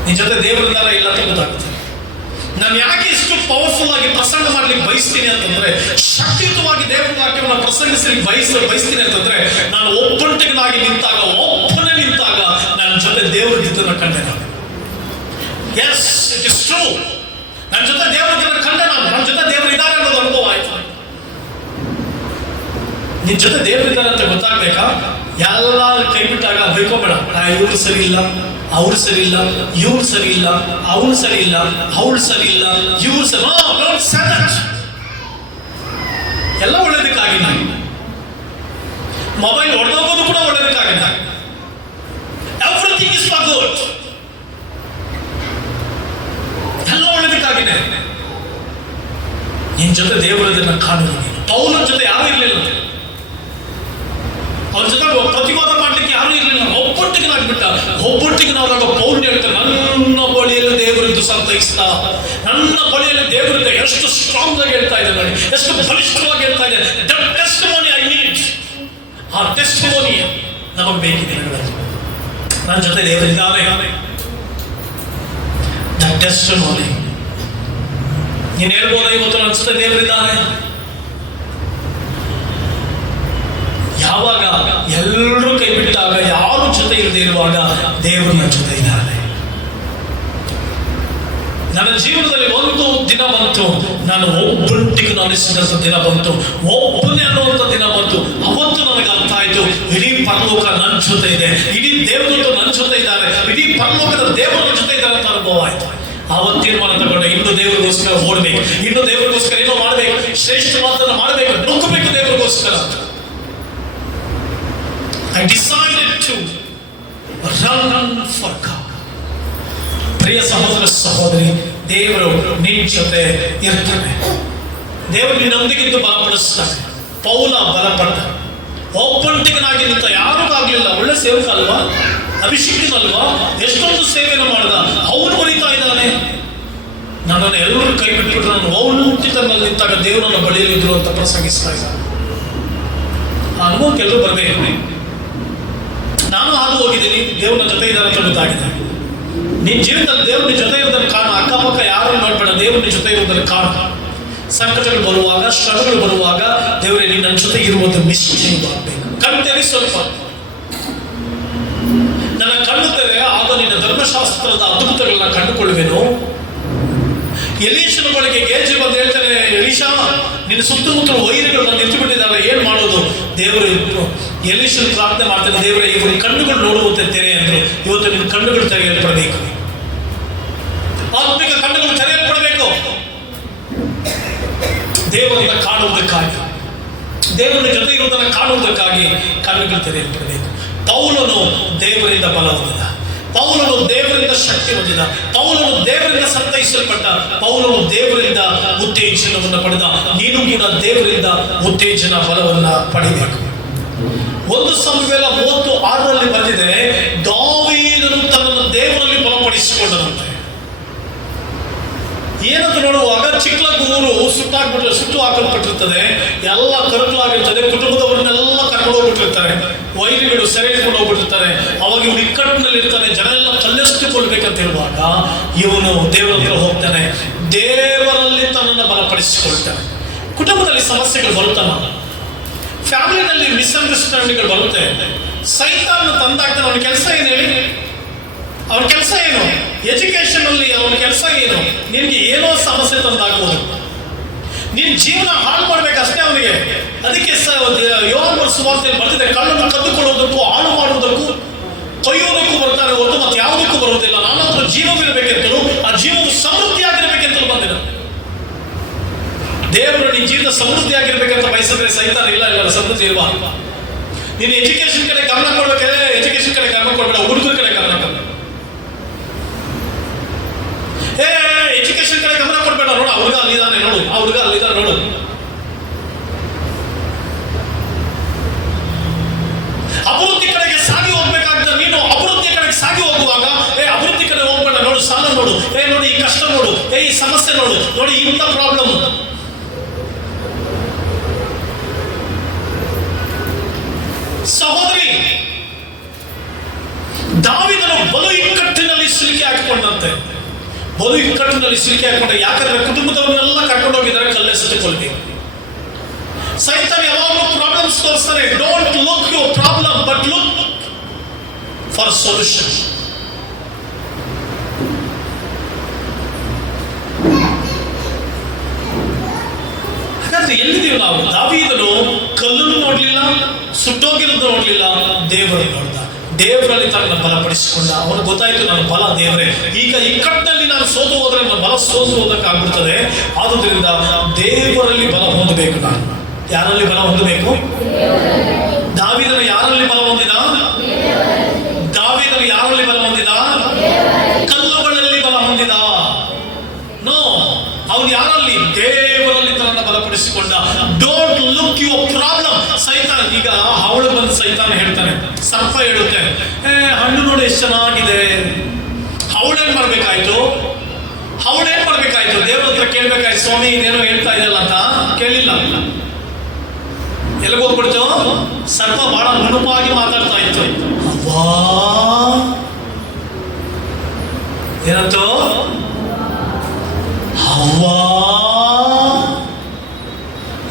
ನಿನ್ನ ಜೊತೆ ದೇವರಿದ್ದಾರ ಇಲ್ಲ ಅಂತ ಗೊತ್ತಾಗುತ್ತೆ. ನಾನು ಯಾಕೆ ಇಷ್ಟು ಪವರ್ಫುಲ್ ಆಗಿ ಪ್ರಸಂಗ ಮಾಡ್ಲಿಕ್ಕೆ ಬಯಸ್ತೀನಿ ಅಂತಂದ್ರೆ, ಶಕ್ತಿಯುತವಾಗಿ ದೇವರ ವಾಕ್ಯವನ್ನು ಪ್ರಸಂಗಿಸಲಿಕ್ಕೆ ಬಯಸ್ತೀನಿ ಅಂತಂದ್ರೆ, ನಾನು ಒಬ್ಬಂಟಿಗನಾಗಿ ನಿಂತಾಗ, ಒಬ್ಬನೇ ನಿಂತಾಗ ನನ್ನ ಜೊತೆ ದೇವರಿದ್ದನ್ನು ಕಂಡೆ ನಾನು. Yes, it is true. ನನ್ನ ಜೊತೆ ದೇವರಿದ್ದನ್ನು ಕಂಡೆ ನಾನು, ನನ್ನ ಜೊತೆ ದೇವರಿದ್ದಾರೆ ಅನ್ನೋದು ಅನುಭವ ಆಯ್ತು. ನಿನ್ ಜೊತೆ ದೇವರಿದ್ದಾರೆ ಅಂತ ಗೊತ್ತಾಗ್ಬೇಕಾ? ಎಲ್ಲ ಕೈ ಬಿಟ್ಟಾಗ ಬೈಕೋಬೇಡ, ಇವರು ಸರಿ ಇಲ್ಲ, ಅವ್ರು ಸರಿ ಇಲ್ಲ, ಇವ್ರು ಸರಿ ಇಲ್ಲ, ಅವನು ಸರಿ ಇಲ್ಲ, ಅವಳು ಸರಿ ಇಲ್ಲ, ಇವ್ರು ಸರಿ. ಎಲ್ಲ ಒಳ್ಳೇದಕ್ಕಾಗಿಲ್ಲ. ಮೊಬೈಲ್ ಹೊಡೆದೋಗೋದು ಕೂಡ ಒಳ್ಳೇದಕ್ಕಾಗಿಲ್ಲ. Everything is for good. ಎಲ್ಲ ಒಳ್ಳೇದಕ್ಕಾಗಿದೆ. ನಿನ್ ಜೊತೆ ದೇವರದನ್ನ ಕಾಣುವುದು. ಪೌಲನ ಜೊತೆ ಯಾರು ಇರಲಿಲ್ಲ, ಅವ್ರ ಜೊತೆ ಪ್ರತಿವಾದ ಮಾಡ್ಲಿಕ್ಕೆ ಯಾರು ಇರಲಿಲ್ಲ. ಒಬ್ಬೊಟ್ಟಿಗನಾಗ್ಬಿಟ್ಟ. ಒಬ್ಬೊಟ್ಟಿಗನವರಾಗ ಪೌಲ್ ಹೇಳ್ತಾರೆ, ನನ್ನ ಬಳಿಯಲ್ಲಿ ದೇವರಿದ್ದು ಸಂತೈಸ್ತಾ, ನನ್ನ ಬಳಿಯಲ್ಲಿ ದೇವರಿದ್ದ. ಎಷ್ಟು ಸ್ಟ್ರಾಂಗ್ ಆಗಿ ಹೇಳ್ತಾ ಇದೆ ನೋಡಿ, ಎಷ್ಟು ಬಲಿಷ್ಠವಾಗಿ ಹೇಳ್ತಾ ಇದೆ. That testimony I need. ಆ ಟೆಸ್ಟಿಮೋನಿ ನಮಗೆ ಬೇಕಿದೆ. ನನ್ನ ಜೊತೆ ದೇವರಿದ್ದಾನೆ. ದಟ್ ಟೆಸ್ಟಿಮೋನಿ ನೀನು ಹೇಳ್ಬೋದ ಇವತ್ತು ನನ್ನ ಜೊತೆ ದೇವರಿದ್ದಾನೆ. ಯಾವಾಗ ಎಲ್ಲರೂ ಕೈ ಬಿಟ್ಟಾಗ, ಯಾರು ಜೊತೆ ಇಲ್ಲದೆ ಇರುವಾಗ ದೇವರು ನನ್ನ ಜೊತೆ ಇದ್ದಾನೆ. ನನ್ನ ಜೀವನದಲ್ಲಿ ಒಂದು ದಿನ ಬಂತು, ನಾನು ಒಬ್ಬೊಟ್ಟಿಗೆ ಅನಿಸಿದಂಥ ದಿನ ಬಂತು, ಒಬ್ಬನೇ ಅನ್ನುವಂಥ ದಿನ ಬಂತು. ಅವತ್ತು ನನಗೆ ಅರ್ಥ ಆಯ್ತು, ಇಡೀ ಪರಲೋಕ ನನ್ನ ಜೊತೆ ಇದೆ, ಇಡೀ ದೇವದೂತರು ನನ್ನ ಜೊತೆ ಇದ್ದಾರೆ, ಇಡೀ ಪರಲೋಕದ ದೇವರು ನನ್ನ ಜೊತೆ ಇದ್ದಾರೆ ಅಂತ ಅನುಭವ ಆಯ್ತು. ಆವತ್ತು ತೀರ್ಮಾನ ತಗೊಂಡೆ, ಇನ್ನು ದೇವರಿಗೋಸ್ಕರ ಓಡಬೇಕು, ಇನ್ನು ದೇವರಿಗೋಸ್ಕರ ಏನೋ ಮಾಡಬೇಕು, ಶ್ರೇಷ್ಠ ಮಾತನ್ನು ಮಾಡಬೇಕು, ನುಗ್ಗಬೇಕು ದೇವರಿಗೋಸ್ಕರ. I decided to run for God. ಪ್ರಿಯ ಸಹೋದರ ಸಹೋದರಿ, ದೇವರು ನಿನ್ನ ಜೊತೆ ಇರ್ತಾನೆ. ದೇವರು ನಿನ್ನೊಂದಿಗಿದ್ದು ಬಲಪಡಿಸ್ತಾನೆ. ಪೌಲ ಬಲಪಟ್ಟ, ಒಬ್ಬಂಟಿಗನಾಗಿ ನಿಂತ. ಯಾರಿಗಾಗ್ಲಿಲ್ಲ. ಒಳ್ಳೆ ಸೇವಕ ಅಲ್ವಾ, ಅಭಿಷೇಕನಲ್ವಾ, ಎಷ್ಟೊಂದು ಸೇವೆಯನ್ನು ಮಾಡಿದ. ಅವನು ಬರೀತಾ ಇದ್ದಾನೆ, ನನ್ನನ್ನು ಎಲ್ಲರೂ ಕೈ ಬಿಟ್ಬಿಟ್ರು, ನಾನು ಒಬ್ಬಂಟಿತನಲ್ಲಿ ನಿಂತಾಗ ದೇವರನ್ನ ಬಳಿಯಲ್ಲಿದ್ರು ಅಂತ ಪ್ರಸಂಗಿಸ್ತಾ ಇದ್ದಾನೆ. ಆ ಅನುಭವಕ್ಕೆ ಎಲ್ಲರೂ ಬರಬೇಕು. ನಾನು ಹಾದು ಹೋಗಿದ್ದೀನಿ, ದೇವ್ರ ಜೊತೆ ಇದ್ದಾರೆ ಅಂತ ಗೊತ್ತಾಗಿದೆ. ನಿನ್ನ ಜೀವನದಲ್ಲಿ ದೇವ್ರ ನಿನ್ನ ಜೊತೆ ಇರೋದನ್ನು ಕಾಣು. ಅಕ್ಕಪಕ್ಕ ಯಾರನ್ನು ನೋಡ್ಬೇಡ, ದೇವ್ರ ನಿನ್ನ ಜೊತೆ ಇರೋದನ್ನು ಕಾಣು. ಸಂಕಟಗಳು ಬರುವಾಗ, ಶ್ರಮಗಳು ಬರುವಾಗ, ದೇವರೇ ನೀನು ನನ್ನ ಜೊತೆ ಇರುವುದು ನಿಶ್ಚಯ ಮಾಡಬೇಕು. ಕಣ್ತೆರಿ ಸ್ವಲ್ಪ, ನನ್ನ ಕಣ್ಣು ತೆರೆ, ಆಗ ನಿನ್ನ ಧರ್ಮಶಾಸ್ತ್ರದ ಅದ್ಭುತಗಳನ್ನ ಕಂಡುಕೊಳ್ಳುವೆನು. ಎಲೀಷನ ಬಳಿಗೆ ಗೇಜಿ ಬಂದು ಹೇಳ್ತಾನೆ, ಎಲೀಷಾ ನಿನ್ನ ಸುತ್ತಮುತ್ತಲು ವೈರಿಗಳನ್ನ ನಿಂತು ಬಿಟ್ಟಿದ್ದಾರೆ, ಏನ್ ಮಾಡೋದು? ದೇವರು ಎಲೀಷನ ಪ್ರಾರ್ಥನೆ ಮಾಡ್ತಾನೆ, ದೇವರೇ ಇವರು ಕಣ್ಣುಗಳು ನೋಡುವಂತೆ ತೆರೆ ಅಂದ್ರೆ. ಇವತ್ತು ನಿನ್ನ ಕಣ್ಣುಗಳು ತೆರೆಯಲ್ಪಡಬೇಕು, ಆತ್ಮಿಕ ಕಣ್ಣುಗಳು ತೆರೆಯಲ್ಪಡಬೇಕು. ದೇವರನ್ನ ಕಾಣುವುದಕ್ಕಾಗಿ, ದೇವರ ಜೊತೆ ಇರುವುದನ್ನು ಕಾಣುವುದಕ್ಕಾಗಿ ಕಣ್ಣುಗಳು ತೆರೆಯಲ್ಪಡಬೇಕು. ಪೌಲನು ದೇವರಿಂದ ಬಲ ಹೊಂದಿದ, ಪೌಲನು ದೇವರಿಂದ ಶಕ್ತಿ ಹೊಂದಿದ, ಪೌಲನು ದೇವರಿಂದ ಸಂತೈಸಲ್ಪಟ್ಟ, ಪೌಲನು ದೇವರಿಂದ ಉತ್ತೇಜನವನ್ನು ಪಡೆದ. ನೀನು ಕೂಡ ದೇವರಿಂದ ಉತ್ತೇಜನ ಬಲವನ್ನ ಪಡೆಯಬೇಕು. 1 ಸಮುವೇಲ 36 ಬಂದಿದೆ, ದಾವೀದನು ತನ್ನನ್ನು ದೇವರಲ್ಲಿ ಬಲಪಡಿಸಿಕೊಂಡನಂತೆ. ಏನಂತ ನೋಡುವಾಗ ಚಿಕ್ಕಲಗ ಊರು ಸುಟ್ಟು ಹಾಕಲ್ಪಟ್ಟಿರ್ತದೆ, ಎಲ್ಲ ಕರುಕಲಾಗಿರ್ತದೆ, ಕುಟುಂಬದವರನ್ನೆಲ್ಲ ಕರ್ಕೊಂಡು ಹೋಗ್ಬಿಟ್ಟಿರ್ತಾರೆ, ವೈರಿಗಳು ಸೆರೆ ಹಿಡ್ಕೊಂಡು ಹೋಗ್ಬಿಟ್ಟಿರ್ತಾರೆ. ಅವಾಗ ಇವನು ಇಕ್ಕಟ್ಟಿನಲ್ಲಿ ಇರ್ತಾನೆ, ಜನ ಎಲ್ಲ ಕಲ್ಲೆಷ್ಟುಕೊಳ್ಬೇಕಂತ ಹೇಳುವಾಗ ಇವನು ದೇವರ ಹತ್ರ ಹೋಗ್ತಾನೆ, ದೇವರಲ್ಲಿ ತನ್ನನ್ನು ಬಲಪಡಿಸಿಕೊಳ್ತಾನೆ. ಕುಟುಂಬದಲ್ಲಿ ಸಮಸ್ಯೆಗಳು ಬರುತ್ತಾನ, ಫ್ಯಾಮಿಲಿನಲ್ಲಿ ಮಿಸ್ಅಂಡರ್ಸ್ಟ್ಯಾಂಡಿಂಗ್ಗಳು ಬರುತ್ತೆ. ಸೈತಾನ ತಂದಾಗ್ತಾನೆ. ಅವನ ಕೆಲಸ ಏನು ಹೇಳಿ? ಅವನ ಕೆಲಸ ಏನು? ಎಜುಕೇಶನ್ ಅಲ್ಲಿ ಅವನ ಕೆಲಸ ಏನು? ನಿನ್ಗೆ ಏನೋ ಸಮಸ್ಯೆ ತಂದಾಗ್ಬೋದು, ನಿನ್ ಜೀವನ ಹಾಳು ಮಾಡ್ಬೇಕಷ್ಟೇ ಅವನಿಗೆ. ಅದಕ್ಕೆ ಯೋಹಾನನ ಸುವಾರ್ತೆಯಲ್ಲಿ ಬರ್ತಿದೆ, ಕಳ್ಳನ್ನು ಕದ್ದುಕೊಳ್ಳುವುದಕ್ಕೂ ಹಾಳು ಮಾಡುವುದಕ್ಕೂ ಕೊಯ್ಯುವುದಕ್ಕೂ ಬರ್ತಾನೆ ಹೊರತು ಮತ್ತೆ ಯಾವುದಕ್ಕೂ ಬರುವುದಿಲ್ಲ. ನಾನಾದ್ರೂ ಜೀವವಿರಬೇಕೆಂತಲೂ ಆ ಜೀವವು ಸಮೃದ್ಧಿಯಾಗಿರ್ಬೇಕೆಂತಲೂ ಬಂದಿಲ್ಲ. ದೇವರು ನಿನ್ನ ಜೀವನ ಸಮೃದ್ಧಿಯಾಗಿರ್ಬೇಕಂತ ಬಯಸಿದ್ರೆ ಸೈತಾನ ಇಲ್ಲ ಸಮೃದ್ಧಿ ಇಲ್ವಾ? ನೀನು ಎಜುಕೇಶನ್ ಕಡೆ ಗಮನ ಕೊಡ್ಬೇಕಾದ್ರೆ ಎಜುಕೇಶನ್ ಕಡೆ ಗಮನ ಕೊಡ್ಬೇಡ, ಹುಡುಗರ ಕಡೆ ಗಮನ ಕೊಡ್ಬೇಡ. ಎಜುಕೇಶನ್ ಕಡೆ ಗಮನ ಕೊಡ್ಬೇಡ. ನೋಡು, ಆ ಹುಡುಗ ಅಲ್ಲಿದ್ದಾನೆ ನೋಡು, ಆ ಹುಡುಗ ಅಲ್ಲಿದ್ದಾನೆ ನೋಡು. ಅಭಿವೃದ್ಧಿ ಕಡೆಗೆ ಸಾಗಿ ಹೋಗ್ಬೇಕಾಗ್ತದೆ. ನೀನು ಅಭಿವೃದ್ಧಿ ಕಡೆಗೆ ಸಾಗಿ ಹೋಗುವಾಗ ಅಭಿವೃದ್ಧಿ ಕಡೆ ಹೋಗ್ಬೇಡ. ನೋಡು, ಸಾಲ ನೋಡು, ನೋಡಿ ಈ ಕಷ್ಟ ನೋಡು, ಈ ಸಮಸ್ಯೆ ನೋಡು, ನೋಡಿ ಇಂಥ ಪ್ರಾಬ್ಲಮ್. ಸಹೋದರಿ, ದಾವೀದನು ಬಲು ಇಕ್ಕಟ್ಟಿನಲ್ಲಿ ಸಿಲುಕಿ ಹಾಕಿಕೊಂಡಂತೆ. ಬಲು ಇಕ್ಕಟ್ಟಿನಲ್ಲಿ ಸಿಲುಕಿ ಹಾಕಿಕೊಂಡ. ಯಾಕಂದ್ರೆ ಕುಟುಂಬದವನ್ನೆಲ್ಲ ಕರ್ಕೊಂಡು ಹೋಗಿದ್ದಾರೆ ಕಲ್ಲೆಸೆದುಕೊಳ್ಳಬೇಕು. ಸೈತಾನ ಯಾವಾಗಲೂ ಪ್ರಾಬ್ಲಮ್ಸ್ ತೋರಿಸ್ತಾನೆ. Don't look your problem but look for solution. ಹಾಗಾದ್ರೆ ಎಲ್ಲಿದ್ದೀವಿ ನಾವು? ದಾವೀದನು ಕಲ್ಲನ್ನು ನೋಡ್ಲಿಲ್ಲ, ಸುಟ್ಟೋಗಿರೋದು ನೋಡ್ಲಿಲ್ಲ, ದೇವರು ನೋಡ್ದ. ದೇವರಲ್ಲಿ ತನ್ನ ಬಲಪಡಿಸಿಕೊಂಡ. ಅವನು ಗೊತ್ತಾಯ್ತು ನನ್ನ ಬಲ ದೇವರೇ, ಈಗ ಇಕ್ಕಟ್ಟಿನಲ್ಲಿ ನಾನು ಸೋತು ಹೋದ್ರೆ ನನ್ನ ಬಲ ಸೋತು ಹೋದಕ್ಕಾಗ್ಬಿಡ್ತದೆ. ಆದುದರಿಂದ ದೇವರಲ್ಲಿ ಬಲ ಹೊಂದಬೇಕು. ನಾನು ಯಾರಲ್ಲಿ ಬಲ ಹೊಂದಬೇಕು? ದಾವೀದನು ಯಾರಲ್ಲಿ ಬಲ ಹೊಂದಿದ? ದಾವೀದನು ಯಾರಲ್ಲಿ ಬಲ ಹೊಂದಿದ? ಕಲ್ಲುಗಳಲ್ಲಿ ಬಲ ಹೊಂದಿದ? ನೋ, ಅವನು ಯಾರಲ್ಲಿ? ದೇವರಲ್ಲಿ ತನ್ನ ಬಲಪಡಿಸಿಕೊಂಡ. Don't look your problem. ಸೈತಾನ್ ಈಗ ಅವಳು ಬಂದು ಸೈತಾನ್ ಹೇಳ್ತಾನೆ, ಸರ್ಪ ಹೇಳುತ್ತೆ, ಹಣ್ಣು ನೋಡಿ ಎಷ್ಟು ಚೆನ್ನಾಗಿದೆ. ಅವಳೇನ್ ಮಾಡ್ಬೇಕಾಯ್ತು? ಅವಳೇನ್ ಮಾಡ್ಬೇಕಾಯ್ತು? ದೇವ್ರ ಹತ್ರ ಕೇಳ್ಬೇಕಾಯ್ತು, ಸ್ವಾಮಿ ಇದೇನೋ ಹೇಳ್ತಾ ಇದೆಯಲ್ಲ ಅಂತ. ಕೇಳಿಲ್ಲ. ಎಲ್ಲಿಗೆ ಹೋಗ್ಬಿಡ್ತು? ಸರ್ಪ ಬಹಳ ನುಣುಪಾಗಿ ಮಾತಾಡ್ತಾ ಇತ್ತು. ಅವ್ವಾ ಏನಂತು? ಅವ್ವಾ.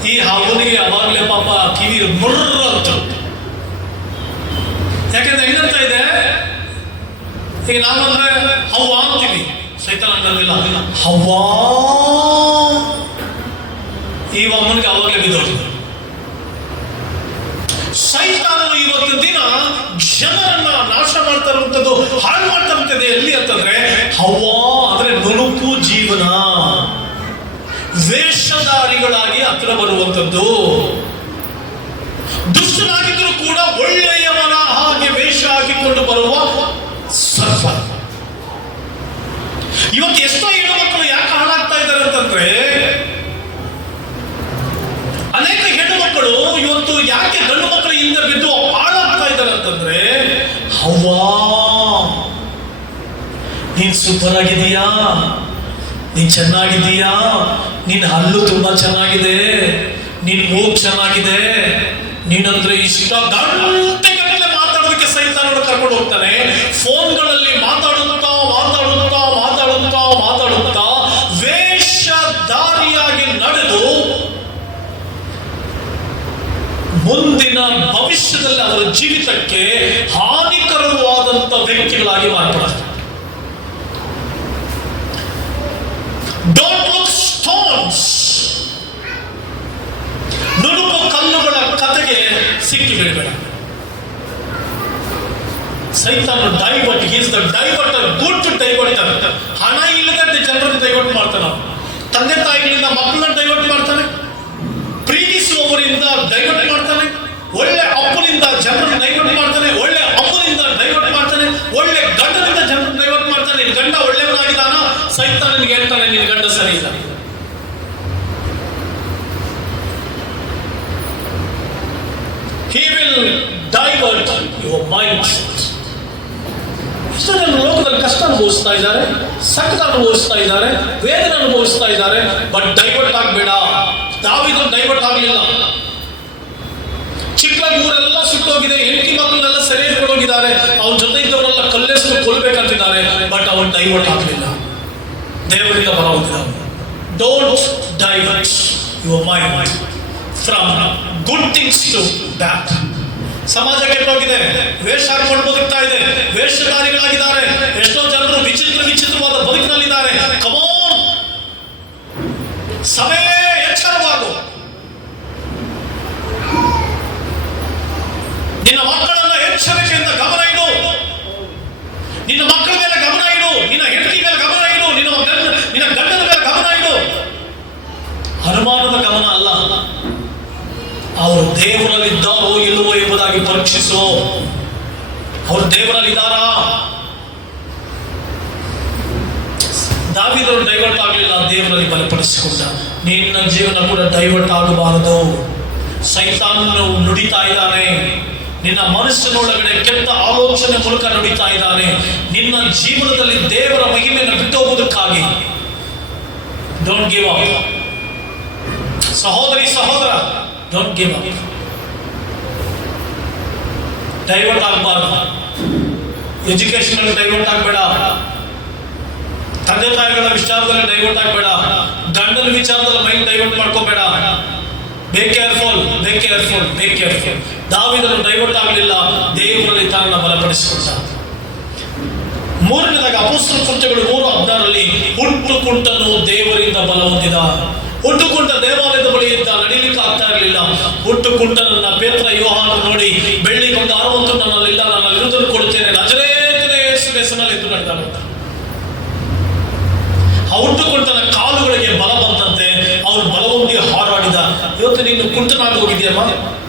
ಈ ಅವನಿಗೆ ಅವಾಗಲೇ ಪಾಪ ಕಿವಿ ಮುರ್ರ ಅಂತ. ಯಾಕಂದ್ರೆ ಏನಂತ ಇದೆ, ಈಗ ನಾವಂದ್ರೆ ಅವ್ವ ಅಂತೀವಿ, ಸೈತಾನ ಅನ್ನೋದಿಲ್ಲ. ಅವ್ವಾ ಈ ಅಮ್ಮನಿಗೆ ಅವಾಗಲೇ ಬಿದ್ದೋದು. ಸೈತಾನನು ಇವತ್ತು ದಿನ ಜನರನ್ನ ನಾಶ ಮಾಡ್ತಾ ಇರುವಂಥದ್ದು, ಹಾಳು ಮಾಡ್ತಾ ಇರುತ್ತದೆ. ಎಲ್ಲಿ ಅಂತಂದ್ರೆ ಅವ್ವಾ ಅಂದ್ರೆ ನುಣುಪು ಜೀವನ, ವೇಷಧಾರಿಗಳಾಗಿ ಹತ್ರ ಬರುವಂಥದ್ದು. ದುಷ್ಟನಾಗಿದ್ದರೂ ಕೂಡ ಒಳ್ಳೆಯವನ ಹಾಗೆ ವೇಷ ಹಾಕಿಕೊಂಡು ಬರುವ ಸರ್ಪ. ಇವತ್ತು ಎಷ್ಟೋ ಹೆಣ್ಣು ಮಕ್ಕಳು ಯಾಕೆ ಹಾಳಾಗ್ತಾ ಇದ್ದಾರೆ ಅಂತಂದ್ರೆ, ಅನೇಕ ಹೆಣ್ಣು ಮಕ್ಕಳು ಇವತ್ತು ಯಾಕೆ ಗಂಡು ಮಕ್ಕಳ ಹಿಂದೆ ಬಿದ್ದು ಹಾಳಾಗ್ತಾ ಇದ್ದಾರೆ ಅಂತಂದ್ರೆ, ಅವ್ವಾ ನೀನ್ ಸೂಪರ್ ಆಗಿದೀಯಾ, ನೀನ್ ಚೆನ್ನಾಗಿದೀಯಾ, ನಿನ್ನ ಹಲ್ಲು ತುಂಬಾ ಚೆನ್ನಾಗಿದೆ, ನಿನ್ ಮೂಗು ಚೆನ್ನಾಗಿದೆ, ನೀನಂದ್ರೆ ಇಷ್ಟ. ಗಂಟೆಗಟ್ಟಲೆ ಮಾತಾಡೋದಕ್ಕೆ ಸೈತಾನನ್ನು ಕರ್ಕೊಂಡು ಹೋಗ್ತಾನೆ. ಫೋನ್ಗಳಲ್ಲಿ ಮಾತಾಡುತ್ತಾ ಮಾತಾಡುತ್ತಾ ಮಾತಾಡುತ್ತಾ ಮಾತಾಡುತ್ತಾ ವೇಷಧಾರಿಯಾಗಿ ನಡೆದು ಮುಂದಿನ ಭವಿಷ್ಯದಲ್ಲಿ ಅವರ ಜೀವಿತಕ್ಕೆ ಹಾನಿಕರವಾದಂತ ವ್ಯಕ್ತಿಗಳಾಗಿ ಮಾರ್ಪಡ್ತಾರೆ. Don't look stones. ನುಣುಪು ಕಲ್ಲುಗಳ ಕತೆಗೆ ಸಿಕ್ಕಿ ಬಿಡಬೇಡ. ಸೈತಾನ divert, he is the diverter, good diverter. ಹಣ ಇಲ್ಲದೆ ಜನರನ್ನು ಡೈವರ್ಟ್ ಮಾಡ್ತಾನೆ. ತಂದೆ ತಾಯಿಗಳಿಂದ ಮಕ್ಕಳನ್ನ ಡೈವರ್ಟ್ ಮಾಡ್ತಾನೆ, ಪ್ರೀತಿಸುವವರಿಂದ ಡೈವರ್ಟ್ ಮಾಡ್ತಾನೆ, ಒಳ್ಳೆ ಅಪ್ಪನಿಂದ ಜನರನ್ನು ಡೈವರ್ಟ್ ಮಾಡ್ತಾನೆ, ಒಳ್ಳೆ ಅಮ್ಮನಿಂದ ಡೈವರ್ಟ್ ಮಾಡ್ತಾನೆ, ಒಳ್ಳೆ ಗಂಡನಿಂದ ಜನರನ್ನು ಡೈವರ್ಟ್ ಮಾಡ್ತಾನೆ. ನಿನ್ ಗಂಡ ಒಳ್ಳೆಯವನಾಗಿದ್ದಾನ, ಸೈತಾನ ನಿನ್ಗೆ ಹೇಳ್ತಾನೆ ನಿನ್ ಗಂಡ ಸರಿ ಇಲ್ಲ. He will divert your mind. ಎಷ್ಟೋ ಜನರು ಲೋಕದಲ್ಲಿ ಕಷ್ಟ ಅನುಭವಿಸ್ತಾ ಇದ್ದಾರೆ, ಸಖತ್ ಅನುಭವಿಸ್ತಾ ಇದ್ದಾರೆ, ವೇದನೆ ಅನುಭವಿಸ್ತಾ ಇದ್ದಾರೆ. ಬಟ್ ಡೈವರ್ಟ್ ಆಗಬೇಡ. ದಾವೀದನು ಡೈವರ್ಟ್ ಆಗಲಿಲ್ಲ. ಚಿಕ್ಕದಾಗಿ ಊರೆಲ್ಲ ಸುಟ್ಟೋಗಿದೆ, ಹೆಂಡತಿ ಮಕ್ಕಳನ್ನೆಲ್ಲ ಸೆರೆ ಹಿಡ್ಕೊಂಡೋಗಿದ್ದಾರೆ, ಅವನ ಜೊತೆ ಇದ್ದವರೆಲ್ಲ ಕಲ್ಲೆಸ್ತು ಕೊಲ್ಬೇಕಂತಿದ್ದಾರೆ. ಬಟ್ ಅವನು ಡೈವರ್ಟ್ ಆಗಲಿಲ್ಲ, ದೇವರಿಂದ ಬರ ಹೊಂದಿದ. Don't divert your mind from good things to bad. ಸಮಾಜ ಕೆಟ್ಟೋಗಿದೆ, ವೇಷ ಹಾಕೊಂಡು ಬದುಕ್ತಾ ಇದೆ, ವೇಷಧಾರಿಗಳಾಗಿದ್ದಾರೆ. ಎಷ್ಟೋ ಜನರು ವಿಚಿತ್ರವಾದ ಬದುಕಿನಲ್ಲಿದ್ದಾರೆ. ಕಮಾನ್ ಸಭೆ, ಎಚ್ಚರವಾಗು. ನಿನ್ನ ಮಕ್ಕಳನ್ನ ಎಚ್ಚರಿಕೆಯಿಂದ ಗಮನ ಇಡು. ನಿನ್ನ ಮಕ್ಕಳ ಮೇಲೆ ಗಮನ ಇಡು, ನಿನ್ನ ಹೆಂಡತಿ ಮೇಲೆ ಗಮನ ಇಡು, ನಿನ್ನ ಗಂಡನ ಮೇಲೆ ಗಮನ ಇಡು. ಅನುಮಾನದ ಗಮನ ಅಲ್ಲ, ಅವರು ದೇವರಲ್ಲಿದ್ದಾರೋ ಇಲ್ಲವೋ ಎಂಬುದಾಗಿ ಪರೀಕ್ಷಿಸು. ಅವರು ದೇವರಲ್ಲಿದ್ದಾರಾ? ದಾವೀದನು ಡೈವರ್ಟ್ ಆಗಲಿಲ್ಲ, ದೇವರಲ್ಲಿ ಬಲಪಡಿಸಿಕೊಂಡ. ನಿನ್ನ ಜೀವನ ಕೂಡ ಡೈವರ್ಟ್ ಆಗಬಾರದು. ಸೈತಾನನು ನುಡಿತಾ ಇದ್ದಾನೆ, ನಿನ್ನ ಮನಸ್ಸಿನೊಳಗಡೆ ಕೆಟ್ಟ ಆಲೋಚನೆ ಮೂಲಕ ನುಡಿತಾ ಇದ್ದಾನೆ. ನಿನ್ನ ಜೀವನದಲ್ಲಿ ದೇವರ ಮಹಿಮೆಯನ್ನು ಬಿಟ್ಟು ಹೋಗುವುದಕ್ಕಾಗಿ. Don't give up. ಸಹೋದರಿ ಸಹೋದರ, ಡೋಂಟ್ ಗಿವ್ ಅಪ್. ಡೈವರ್ಟ್ ಆಗಬಾರ್ದು. ಎಜುಕೇಶನ್ ಡೈವರ್ಟ್ ಆಗಬೇಡ, ತಂದೆ ತಾಯಿಗಳ ವಿಚಾರದಲ್ಲಿ ಡೈವರ್ಟ್ ಆಗಬೇಡ, ಗಂಡನ ವಿಚಾರದಲ್ಲಿ ಮೈಂಡ್ ಡೈವರ್ಟ್ ಮಾಡ್ಕೋಬೇಡ. ಬೇ ಕೇರ್ಫುಲ್, ಬೇ ಕೇರ್ಫುಲ್, ಬೇ ಕೇರ್ಫುಲ್. ದಾವೀದನು ಡೈವರ್ಟ್ ಆಗಲಿಲ್ಲ, ದೇವರಲ್ಲಿ ತನ್ನನ್ನು ಬಲಪಡಿಸಿಕೊಂಡ. ಮೂರನೇದಾಗಿ ಅಪೊಸ್ತಲ ಕೃತ್ಯಗಳು 3:16 ಹುಟ್ಟು ಕುಂಟನು ದೇವರಿಂದ ಬಲ ಹೊಂದಿದ. ಹುಟ್ಟುಕುಂಟ ದೇವಾಲಯದ ಬಳಿ ಇದ್ದ, ನಡೀಲಿಕ್ಕೆ ಆಗ್ತಾ ಇರಲಿಲ್ಲ. ಹುಟ್ಟುಕುಂಟನನ್ನ ಪೇತ್ರ ಯೋಹಾನ ನೋಡಿ, ಬೆಳ್ಳಿ ಬಂಗಾರವಂತೂ ನನ್ನಲ್ಲಿಲ್ಲ, ನನ್ನಲ್ಲಿ ಇರುವುದನ್ನು ಕೊಡುತ್ತೇನೆ, ನಜರೇತಿನ ಯೇಸುವಿನ ಹೆಸರಿನಲ್ಲಿ ಎದ್ದು ನಡೆದಾನಂತ. ಆ ಹುಟ್ಟುಕುಂಟನ ಕಾಲುಗಳಿಗೆ ಬಲ ಬಂದಂತೆ ಅವನು ಬಲವೊಂದಿ ಹಾರಾಡಿದ. ಇವತ್ತು ನೀನು ಕುಂಟನಾಗಿ ಹೋಗಿದೆಯಮ್ಮ,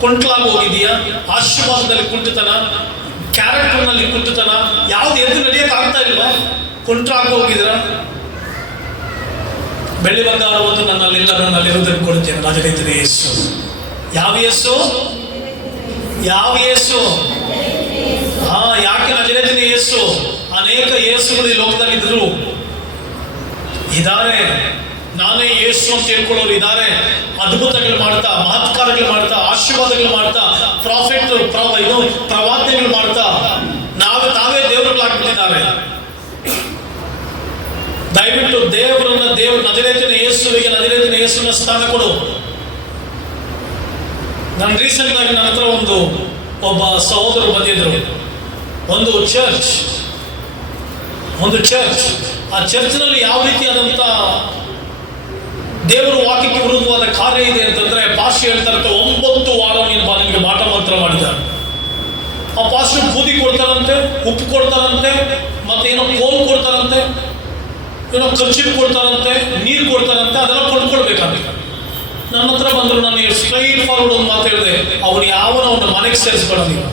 ಕುಂಟಲಾಗಿ ಹೋಗಿದೀಯಾ? ಆಶೀರ್ವಾದದಲ್ಲಿ ಕುಂಟತನ, ಕ್ಯಾರೆಕ್ಟರ್ನಲ್ಲಿ ಕುಂಟತನ, ಯಾವ್ದು ಎದ್ದು ನಡೆಯಕ್ಕೆ ಆಗ್ತಾ ಇಲ್ವಾ? ಕುಂಟರಾಗಿ ಹೋಗಿದ್ರ? ಬೆಳ್ಳಿ ಬಂಗಾರವನ್ನು ನನ್ನಲ್ಲಿಲ್ಲ, ನನ್ನಲ್ಲಿರುವುದನ್ನು ಕೊಡುತ್ತೇನೆ, ನಜರೇತಿನ ಯೇಸು. ಯಾವ ಯೇಸು? ಯಾವ ಯೇಸು? ಯಾಕೆ ನಜರೇತಿನ ಯೇಸು? ಅನೇಕ ಯೇಸುಗಳು ಈ ಲೋಕದಲ್ಲಿ ಇದ್ದಾರೆ. ನಾನೇ ಯೇಸು ಅಂತ ಹೇಳ್ಕೊಳ್ಳೋರು ಇದ್ದಾರೆ. ಅದ್ಭುತಗಳು ಮಾಡ್ತಾ, ಮಹತ್ಕಾರಗಳು ಮಾಡ್ತಾ, ಆಶೀರ್ವಾದಗಳು ಮಾಡ್ತಾ, ಪ್ರವಾದನೆಗಳು ಮಾಡ್ತಾ ತಾವೇ ದೇವರುಗಳಾಗ್ಬಿಟ್ಟಿದ್ದಾರೆ. ದಯವಿಟ್ಟು ನಜರೇತಿನ ಯೇಸುವಿಗೆ, ನಜರೇತಿನ ಯೇಸುವಿನ ಸ್ಥಾನ ಕೊಡು. ನಾನು ರೀಸೆಂಟ್ ಆಗಿ ನನ್ನ ಹತ್ರ ಒಬ್ಬ ಸಹೋದರರು ಬಂದಿದ್ರು. ಒಂದು ಚರ್ಚ್. ಆ ಚರ್ಚ್ನಲ್ಲಿ ಯಾವ ರೀತಿಯಾದಂಥ ದೇವರ ವಾಕ್ಯಕ್ಕೆ ವಿರುದ್ಧವಾದ ಕಾರ್ಯ ಇದೆ ಅಂತಂದ್ರೆ, ಪಾಸ್ಟರ್ ಹೇಳ್ತಾರಂತೆ 9 ವಾರ ನಿನಗೆ ಮಾಟ ಮಂತ್ರ ಮಾಡಿದ್ದಾರೆ. ಆ ಪಾಸ್ಟರ್ ಬೂದಿ ಕೊಡ್ತಾರಂತೆ, ಉಪ್ಪು ಕೊಡ್ತಾರಂತೆ, ಮತ್ತೇನೋ ಕೋಲ್ ಕೊಡ್ತಾರಂತೆ, ಏನೋ ಖರ್ಚಿಗೆ ಕೊಡ್ತಾರಂತೆ, ನೀರು ಕೊಡ್ತಾರಂತೆ, ಅದೆಲ್ಲ ಕೊಂಡ್ಕೊಳ್ಬೇಕಂತೆ. ನನ್ನ ಹತ್ರ ಬಂದರು. ನಾನು ಸ್ಟ್ರೈಟ್ ಫಾರ್ವರ್ಡ್ ಒಂದು ಮಾತು ಹೇಳಿದೆ, ಅವನ ಮನೆಗೆ ಸೇರಿಸ್ಬೇಡ. ನೀವು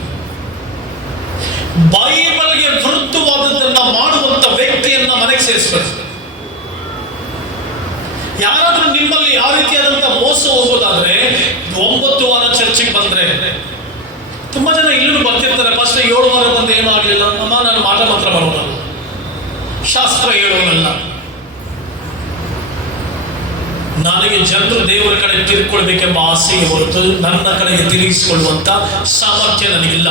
ಬೈಬಲ್ಗೆ ವಿರುದ್ಧವಾದದ್ದನ್ನ ಮಾಡುವಂತ ವ್ಯಕ್ತಿಯನ್ನ ಮನೆಗೆ ಸೇರಿಸಬೇಡ. ಯಾರಾದ್ರೂ ನಿಮ್ಮಲ್ಲಿ ಯಾವ ರೀತಿಯಾದಂತ ಮೋಸ ಹೋಗೋದಾದ್ರೆ 9 ವಾರ ಚರ್ಚಿಗೆ ಬಂದ್ರೆ, ತುಂಬಾ ಜನ ಇಲ್ಲೂ ಬರ್ತಿರ್ತಾರೆ. ಫಸ್ಟ್ 7 ವಾರ ಬಂದು ಏನೂ ಆಗ್ಲಿಲ್ಲ, ಅಮ್ಮ ನಾನು ಮಾಟ ಮಾತ್ರ ಮಾಡೋದಲ್ಲ, ಶಾಸ್ತ್ರ ಹೇಳೋನಲ್ಲ. ನನಗೆ ಜನರು ದೇವರ ಕಡೆ ತಿರುಗಿಕೊಳ್ಬೇಕೆಂಬ ಆಸೆಗೆ ಹೊರತು ನನ್ನ ಕಡೆಗೆ ತಿರುಗಿಸಿಕೊಳ್ಳುವಂತ ಸಾಮರ್ಥ್ಯ ನನಗಿಲ್ಲ.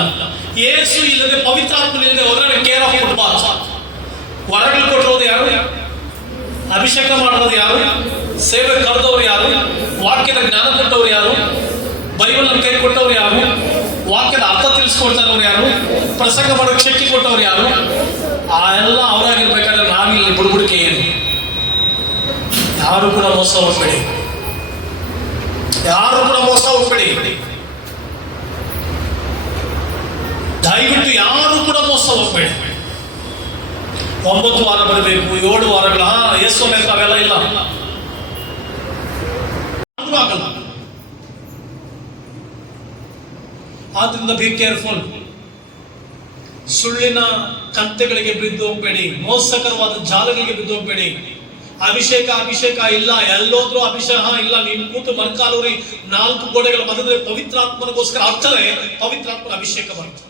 ಯೇಸು ಇಲ್ಲದೆ, ಪವಿತ್ರಾತ್ಮನಿಲ್ಲದೆ ಹೋದ್ರೆ ಕೇರ್ ಆಫ್ ಫುಟ್ಬಾಲ್. ವರಗಳು ಕೊಟ್ಟಿರೋದು ಯಾರು? ಅಭಿಷೇಕ ಮಾಡೋದು ಯಾರು? ಸೇವೆ ಕರೆದವರು ಯಾರು? ವಾಕ್ಯದ ಜ್ಞಾನ ಕೊಟ್ಟವ್ರು ಯಾರು? ಬೈಬಲ್ ಕೈ ಕೊಟ್ಟವ್ರು ಯಾರು? ವಾಕ್ಯದ ಅರ್ಥ ತಿಳಿಸ್ಕೊಡ್ತಾ ಇರೋರು ಯಾರು? ಪ್ರಸಂಗ ಮಾಡೋಕೆ ಶಕ್ತಿ ಕೊಟ್ಟವ್ರು ಯಾರು? ಆ ಎಲ್ಲ ಅವರಾಗಿರ್ಬೇಕಾದ್ರೆ ನಾವಿಲ್ಲಿ ಬುಡುಬುಡಿಕೆ ಏನು? ಯಾರು ಕೂಡ ಮೋಸ ಹೋಗ್ಬೇಡಿ. ದಯವಿಟ್ಟು ಯಾರು ಕೂಡ ಮೋಸ ಹೋಗ್ಬೇಡಿ. 9 ವಾರ ಬರಬೇಕು, 7 ವಾರಗಳ ಯೇಸು ಮೇಲೆ ಅವೆಲ್ಲ ಇಲ್ಲ, ಆಗಲ್ಲ. ಆದ್ರಿಂದ ಬಿ ಕೇರ್ಫುಲ್. ಸುಳ್ಳಿನ ಕಂತೆಗಳಿಗೆ ಬಿದ್ದು ಹೋಗ್ಬೇಡಿ, ಮೋಸಕರವಾದ ಜಾಲಗಳಿಗೆ ಬಿದ್ದು ಹೋಗ್ಬೇಡಿ. ಅಭಿಷೇಕ ಇಲ್ಲ, ಎಲ್ಲೋದ್ರೂ ಅಭಿಷೇಕ ಇಲ್ಲ. ನೀನು ಕೂತು ಮರ್ಕಾಲೂರಿ 4 ಗೋಡೆಗಳ ಮಧ್ಯದಲ್ಲಿ ಪವಿತ್ರಾತ್ಮನಿಗೋಸ್ಕರ ಅರ್ಥವೇ ಪವಿತ್ರಾತ್ಮನ ಅಭಿಷೇಕ ಬರುತ್ತೆ.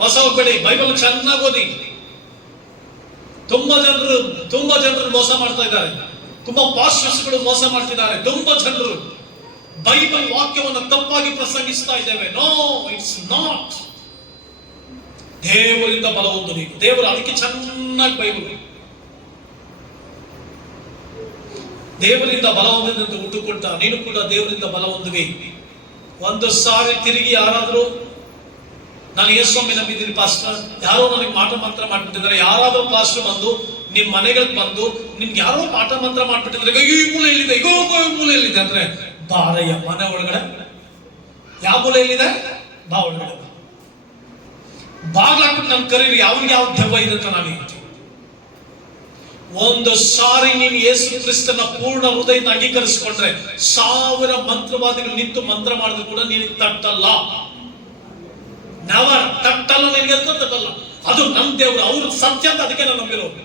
ಮೋಸ ಹೋಗ್ಬೇಡಿ. ಬೈಬಲ್ ಚೆನ್ನಾಗಿ ಓದಿ. ತುಂಬಾ ಜನರು ಮೋಸ ಮಾಡ್ತಾ ಇದ್ದಾರೆ. ತುಂಬಾ ಪಾಸ್ಟರ್ಸ್ಗಳು ಮೋಸ ಮಾಡ್ತಿದ್ದಾರೆ. ತುಂಬಾ ಜನರು ಬೈಬಲ್ ವಾಕ್ಯವನ್ನು ತಪ್ಪಾಗಿ ಪ್ರಸಂಗಿಸ್ತಾ ಇದ್ದೇವೆ. No, it's not. ದೇವರಿಂದ ಬಲ ಹೊಂದು ನೀವು. ದೇವರು ಅದಕ್ಕೆ ಚೆನ್ನಾಗಿ ಬೈಬಲ್ ದೇವರಿಂದ ಬಲ ಹೊಂದಿದಂತೆ ಹುಟ್ಟುಕೊಳ್ತಾ ನೀನು ಕೂಡ ದೇವರಿಂದ ಬಲ ಹೊಂದುವೆ. ಒಂದು ಸಾರಿ ತಿರುಗಿ ಯಾರಾದರೂ ನಾನು ಯೇಸುಸ್ವಾಮಿ ನಂಬಿದ್ದೀನಿ ಪಾಸ್ಟರ್, ಯಾರೋ ನನಗೆ ಮಾಟ ಮಂತ್ರ ಮಾಡ್ಬಿಟ್ಟಿದ್ದಾರೆ, ಯಾರಾದ್ರೂ ಪಾಸ್ಟರ್ ಬಂದು ನಿಮ್ ಮನೆಗಳಿಗೆ ಬಂದು ನಿಮ್ಗೆ ಯಾರೋ ಮಾಟ ಮಂತ್ರ ಮಾಡ್ಬಿಟ್ಟಿದ್ರೆ, ಈ ಮೂಲೆ ಎಲ್ಲಿದೆ, ಈ ಮೂಲೆ ಎಲ್ಲಿದೆ ಅಂದ್ರೆ, ಬಾರಯ್ಯ ಮನೆ ಒಳಗಡೆ. ಯಾವ ಮೂಲೆ ಎಲ್ಲಿದೆ? ಬಾ ಒಳಗಡೆ. ಬಾಗ್ಲಾಕ್ಬಿಟ್ಟು ನನ್ ಕರೀರಿ, ಯಾವ್ರಿಗೆ ಯಾವ ದೆವ್ವ ಇದೆ ಅಂತ ನಾನು ಹೇಳ್ತೀನಿ. ಒಂದು ಸಾರಿ ನೀನು ಯೇಸು ಕ್ರಿಸ್ತನ ಪೂರ್ಣ ಹೃದಯದಿಂದ ಅಂಗೀಕರಿಸಿಕೊಂಡ್ರೆ 1000 ಮಂತ್ರವಾದಿಗಳು ನಿಂತು ಮಂತ್ರ ಮಾಡಿದ್ರು ಕೂಡ ನಿನಗೆ ತಟ್ಟಲ್ಲ. ತಟ್ಟಲ್ಲ, ನಿನಗೆ ತಟ್ಟಲ್ಲ. ಅದು ನಮ್ ದೇವರು, ಅವ್ರ ಸತ್ಯ ಅಂತ ಅದಕ್ಕೆ ನಾನು ನಂಬಿರೋದು.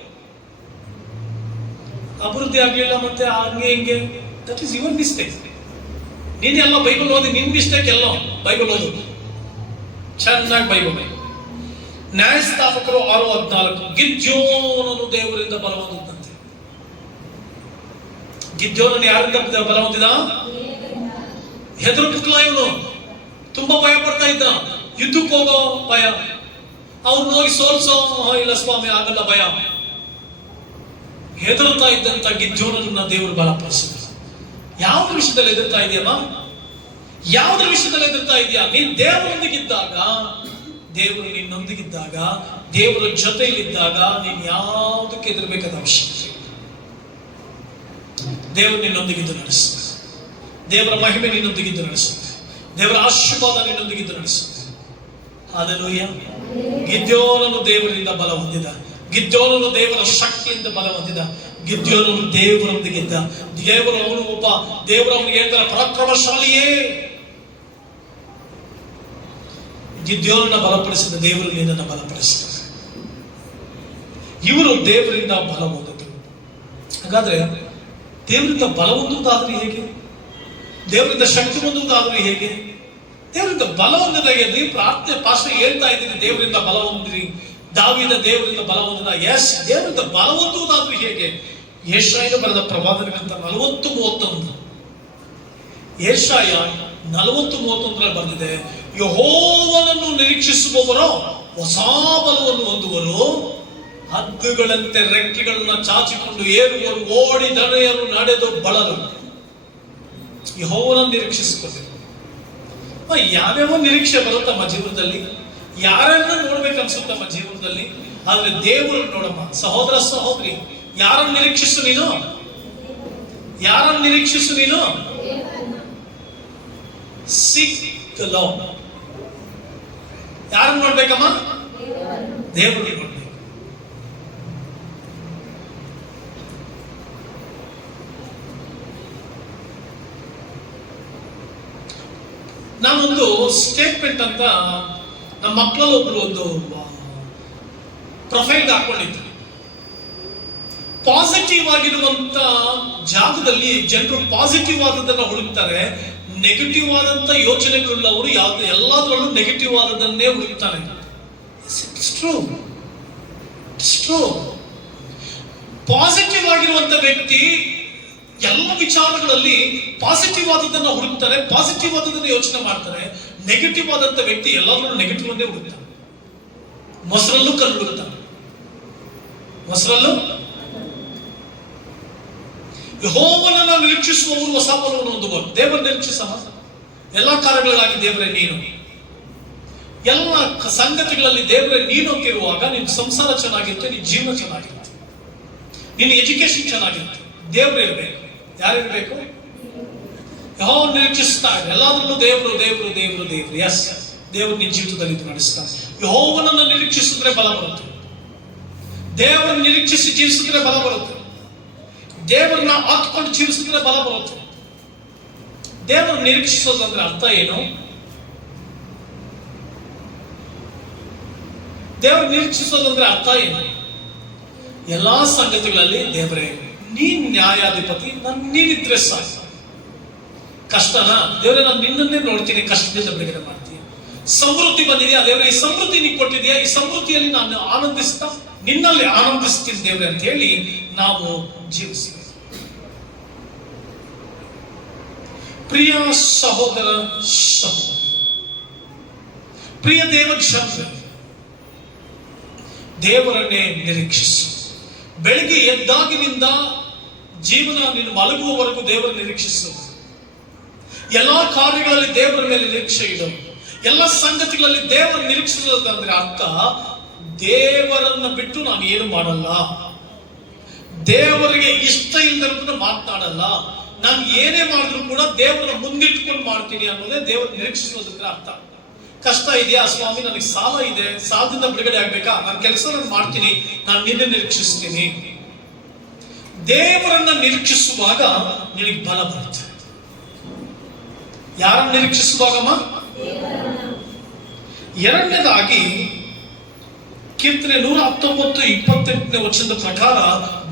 ಅಭಿವೃದ್ಧಿ ಆಗ್ಲಿಲ್ಲ ಮತ್ತೆ ಹಂಗೆ ಹಿಂಗೆ, ದಟ್ ಇಸ್ ಯುವರ್ ಮಿಸ್ಟೇಕ್. ನೀನೆಲ್ಲ ಬೈಬಲ್ ಓದಿ, ನಿನ್ ಮಿಸ್ಟೇಕ್ ಎಲ್ಲ. ಬೈಬಲ್ ಓದು ಚೆನ್ನಾಗಿ. ಬೈಬಲ್ ನ್ಯಾಯಸ್ಥಾಪಕರು 6:14 ಗಿದ್ಯೋನನು ದೇವರಿಂದ ಬಲ ಹೊಂದಿದಂತೆ. ಗಿದ್ಯೋನನು ಯಾರಿಂದ ಬಲ ಹೊಂದಿದ? ಹೆದರ್ಬಿಟ್ಲ ಇವನು. ತುಂಬಾ ಭಯ ಪಡ್ತಾ ಇದ್ದ. ಯುದ್ಧಕ್ಕೆ ಹೋಗೋ ಭಯ, ಅವ್ರನ್ನ ಹೋಗಿ ಸೋಲ್ಸೋ, ಇಲ್ಲ ಸ್ವಾಮಿ ಆಗಲ್ಲ ಭಯ. ಹೆದರ್ತಾ ಇದ್ದಂತ ಗಿದ್ಯೋನನ್ನ ದೇವರು ಬಲಪಡಿಸಿದ. ಯಾವ್ದ್ರ ವಿಷಯದಲ್ಲಿ ಎದುರ್ತಾ ಇದೆಯಮ್ಮ? ಯಾವ್ದ್ರ ವಿಷಯದಲ್ಲಿ ಎದುರ್ತಾ ಇದೆಯಾ? ನೀನ್ ದೇವರೊಂದಿಗಿದ್ದಾಗ, ದೇವರು ನಿನ್ನೊಂದಿಗಿದ್ದಾಗ, ದೇವರ ಜೊತೆಯಲ್ಲಿದ್ದಾಗ ನೀನು ಯಾವುದಕ್ಕೆ ಹೆದರ್ಬೇಕಾದ ಅವಶ್ಯಕತೆ. ದೇವರು ನಿನ್ನೊಂದಿಗಿದ್ದು ನಡೆಸುತ್ತೆ. ದೇವರ ಮಹಿಮೆ ನಿನ್ನೊಂದಿಗಿದ್ದು ನಡೆಸುತ್ತೆ. ದೇವರ ಆಶೀರ್ವಾದ ನಿನ್ನೊಂದಿಗಿದ್ದು ನಡೆಸುತ್ತೆ. ಹಲ್ಲೆಲೂಯಾ. ಗಿದ್ಯೋನನು ದೇವರಿಂದ ಬಲ ಹೊಂದಿದ, ಗಿದ್ಯೋನನು ದೇವರ ಶಕ್ತಿಯಿಂದ ಬಲ ಹೊಂದಿದ, ಗಿದ್ಯೋನನು ದೇವರೊಂದಿಗಿದ್ದ. ದೇವರು ಅವನು ಒಬ್ಬ ದೇವರು ಅವನಿಗೆ ಹೇಳ್ತಾರೆ ಪರಾಕ್ರಮಶಾಲಿಯೇ. ಗಿದ್ಯೋನನ್ನ ಬಲಪಡಿಸಿದ ದೇವರು ನಿನ್ನನ್ನು ಬಲಪಡಿಸಿದ. ಇವರು ದೇವರಿಂದ ಬಲ ಹೊಂದಿದ್ರು. ಹಾಗಾದ್ರೆ ದೇವರಿಂದ ಬಲ ಹೊಂದುವುದಾದ್ರೆ ಹೇಗೆ? ದೇವರಿಂದ ಶಕ್ತಿ ಹೊಂದುವುದಾದ್ರೆ ಹೇಗೆ? ದೇವರಿಂದ ಬಲ ಹೊಂದಿದ ಪ್ರಾರ್ಥನೆ ಪಾಸ್ಟರ್ ಹೇಳ್ತಾ ಇದ್ದೀನಿ, ದೇವರಿಂದ ಬಲ ಹೊಂದಿರಿ, ದಾವೀದ ದೇವರಿಂದ ಬಲ ಹೊಂದಿದ. ಎಸ್, ದೇವರಿಂದ ಬಲ ಹೊಂದುವುದಾದ್ರೆ ಹೇಗೆ? ಯೆಶಾಯನ ಬರೆದ ಪ್ರವಾದನ ಗ್ರಂಥ 40:31. ಯೆಶಾಯ 40:31 ಬರೆದಿದೆ, ಯೆಹೋವನನ್ನು ನಿರೀಕ್ಷಿಸುವವರೋ ಹೊಸ ಬಲವನ್ನು ಹೊಂದುವರು, ಹದ್ದುಗಳಂತೆ ರೆಕ್ಕೆಗಳನ್ನ ಚಾಚಿಕೊಂಡು ಏರುವರು, ಓಡಿ ದಣಿಯರು ನಡೆದು ಬಳಲು. ಯೆಹೋವನನ್ನು ನಿರೀಕ್ಷಿಸಿಕೊಳ್ಳಿ. ಯಾವ್ಯಾವ ನಿರೀಕ್ಷೆ ಬರುತ್ತಮ್ಮ ಜೀವನದಲ್ಲಿ, ಯಾರನ್ನ ನೋಡ್ಬೇಕು ಅನ್ಸುತ್ತಮ್ಮ ಜೀವನದಲ್ಲಿ. ಆದ್ರೆ ದೇವರು ನೋಡಮ್ಮ ಸಹೋದರ ಸಹೋದರಿ, ಯಾರನ್ನು ನಿರೀಕ್ಷಿಸು ನೀನು? ಯಾರನ್ನು ನಿರೀಕ್ಷಿಸು ನೀನು? Seek the lord. ಯಾರನ್ನು ನೋಡ್ಬೇಕಮ್ಮ? ದೇವರನ್ನು ನೋಡ್ಬೇಕು. ನಾನೊಂದು ಸ್ಟೇಟ್ಮೆಂಟ್ ಅಂತ ನಮ್ಮ ಮಕ್ಕಳಲ್ಲಿ ಒಬ್ರು ಒಂದು ಪ್ರೊಫೈಲ್ ಹಾಕೊಂಡಿದ್ರು. ಪಾಸಿಟಿವ್ ಆಗಿರುವಂತ ಜಾಗದಲ್ಲಿ ಜನರು ಪಾಸಿಟಿವ್ ಆದದನ್ನ ಹುಡುಕ್ತಾರೆ, ನೆಗೆಟಿವ್ ಆದಂತ ಯೋಚನೆಗಳುಳ್ಳವರು ಯಾವ್ದು ಎಲ್ಲದರಲ್ಲೂ ನೆಗೆಟಿವ್ ಆದದನ್ನೇ ಹುಡುಕ್ತಾನೆ. ಪಾಸಿಟಿವ್ ಆಗಿರುವಂತ ವ್ಯಕ್ತಿ ಎಲ್ಲ ವಿಚಾರಗಳಲ್ಲಿ ಪಾಸಿಟಿವ್ ಆದದನ್ನ ಹುಡುಕ್ತಾರೆ, ಪಾಸಿಟಿವ್ ಆದದನ್ನ ಯೋಚನೆ ಮಾಡ್ತಾರೆ. ನೆಗೆಟಿವ್ ಆದಂತ ವ್ಯಕ್ತಿ ಎಲ್ಲದರಲ್ಲೂ ನೆಗೆಟಿವ್ ಅನ್ನೇ ಹುಡುಕ್ತಾನೆ. ಮೊಸರಲ್ಲೂ ಕಲ್ಲು ಹುಡುಕ್ತಾನೆ, ಮೊಸರಲ್ಲೂ. ಯೆಹೋವನನ್ನು ನಿರೀಕ್ಷಿಸುವವರು ಹೊಸ ಬಲವನ್ನು ಹೊಂದುವರು. ದೇವರ ನಿರೀಕ್ಷಿಸಮ. ಎಲ್ಲ ಕಾರ್ಯಗಳಿಗಾಗಿ ದೇವರೇ ನೀನು, ಎಲ್ಲ ಸಂಗತಿಗಳಲ್ಲಿ ದೇವರೇ ನೀನು ಅಂತಿರುವಾಗ ನಿನ್ನ ಸಂಸಾರ ಚೆನ್ನಾಗಿರುತ್ತೆ, ನಿನ್ನ ಜೀವನ ಚೆನ್ನಾಗಿರುತ್ತೆ, ನಿನ್ನ ಎಜುಕೇಶನ್ ಚೆನ್ನಾಗಿರುತ್ತೆ. ದೇವರು ಇರಬೇಕು. ಯಾರಿರ್ಬೇಕು? ಯೆಹೋವನನ್ನು ನಿರೀಕ್ಷಿಸ್ತಾ ಇದೆ. ಎಲ್ಲಾದ್ರಲ್ಲೂ ದೇವರು ದೇವರು ದೇವರು ದೇವರು. ಎಸ್, ದೇವರು ನಿನ್ನ ಜೀವಿತದಲ್ಲಿ ನಡೆಸ್ತಾರೆ. ಯೆಹೋವನನ್ನು ನಿರೀಕ್ಷಿಸಿದ್ರೆ ಬಲ ಬರುತ್ತೆ. ದೇವರನ್ನು ನಿರೀಕ್ಷಿಸಿ ಜೀವಿಸಿದ್ರೆ ಬಲ ಬರುತ್ತೆ. ದೇವರನ್ನ ಹಾಕಿಕೊಂಡು ಜೀವಿಸಿದ್ರೆ ಬಲ ಬರುತ್ತೆ. ದೇವರನ್ನು ನಿರೀಕ್ಷಿಸೋದಂದ್ರೆ ಅರ್ಥ ಏನು? ದೇವರು ನಿರೀಕ್ಷಿಸೋದಂದ್ರೆ ಅರ್ಥ ಏನು? ಎಲ್ಲಾ ಸಂಗತಿಗಳಲ್ಲಿ ದೇವರೇ ನೀನ್ ನ್ಯಾಯಾಧಿಪತಿ, ನೀನಿದ್ರೆ ಸಾಕು. ಕಷ್ಟನಾ ದೇವರೇ, ನಾನು ನಿನ್ನನ್ನೇ ನೋಡ್ತೀನಿ, ಕಷ್ಟದಿಂದ ಬಿಡುಗಡೆ ಮಾಡ್ತೀನಿ. ಸಮೃದ್ಧಿ ಬಂದಿದೆಯಾ ದೇವರೇ, ಈ ಸಮೃದ್ಧಿ ನೀನು ಕೊಟ್ಟಿದೆಯಾ, ಈ ಸಮೃದ್ಧಿಯಲ್ಲಿ ನಾನು ಆನಂದಿಸ್ತಾ ನಿನ್ನಲ್ಲಿ ಆನಂದಿಸ್ತೀನಿ ದೇವರೇ ಅಂತ ಹೇಳಿ ನಾವು ಜೀವಿಸಿ. ಪ್ರಿಯ ಸಹೋದರ ಸಹೋದರಿ, ಪ್ರಿಯ ದೇವಜನ, ದೇವರನ್ನೇ ನಿರೀಕ್ಷಿಸು. ಬೆಳಿಗ್ಗೆ ಎದ್ದಾಗಿನಿಂದ ಜೀವನ ನೀನು ಮಲಗುವವರೆಗೂ ದೇವರ ನಿರೀಕ್ಷಿಸು. ಎಲ್ಲಾ ಕಾರ್ಯಗಳಲ್ಲಿ ದೇವರ ಮೇಲೆ ನಿರೀಕ್ಷೆ ಇಡು. ಎಲ್ಲ ಸಂಗತಿಗಳಲ್ಲಿ ದೇವರ ನಿರೀಕ್ಷಿಸೋದಂದ್ರೆ ಅರ್ಥ, ದೇವರನ್ನ ಬಿಟ್ಟು ನಾನು ಏನು ಮಾಡಲ್ಲ, ದೇವರಿಗೆ ಇಷ್ಟ ಇಲ್ಲದ ಮಾತನಾಡಲ್ಲ, ನಾನು ಏನೇ ಮಾಡಿದ್ರು ಕೂಡ ದೇವರ ಮುಂದಿಟ್ಕೊಂಡು ಮಾಡ್ತೀನಿ ಅನ್ನೋದೇ ದೇವರ ನಿರೀಕ್ಷಿಸೋದಂದ್ರೆ ಅರ್ಥ. ಕಷ್ಟ ಇದೆಯಾ ಸ್ವಾಮಿ, ನನಗೆ ಸಾಲ ಇದೆ, ಸಾಲದಿಂದ ಬಿಡುಗಡೆ ಆಗ್ಬೇಕಾ, ನಾನು ಕೆಲಸ ಮಾಡ್ತೀನಿ, ನಾನು ನಿನ್ನೆ ನಿರೀಕ್ಷಿಸ್ತೀನಿ. ದೇವರನ್ನ ನಿರೀಕ್ಷಿಸುವಾಗ ನಿನಗೆ ಬಲ ಬರುತ್ತೆ. ಯಾರನ್ನು ನಿರೀಕ್ಷಿಸುವಾಗಮ್ಮ? ಎರಡನೇದಾಗಿ ಕೀರ್ತನೆ 119:28 ವಚನದ ಪ್ರಕಾರ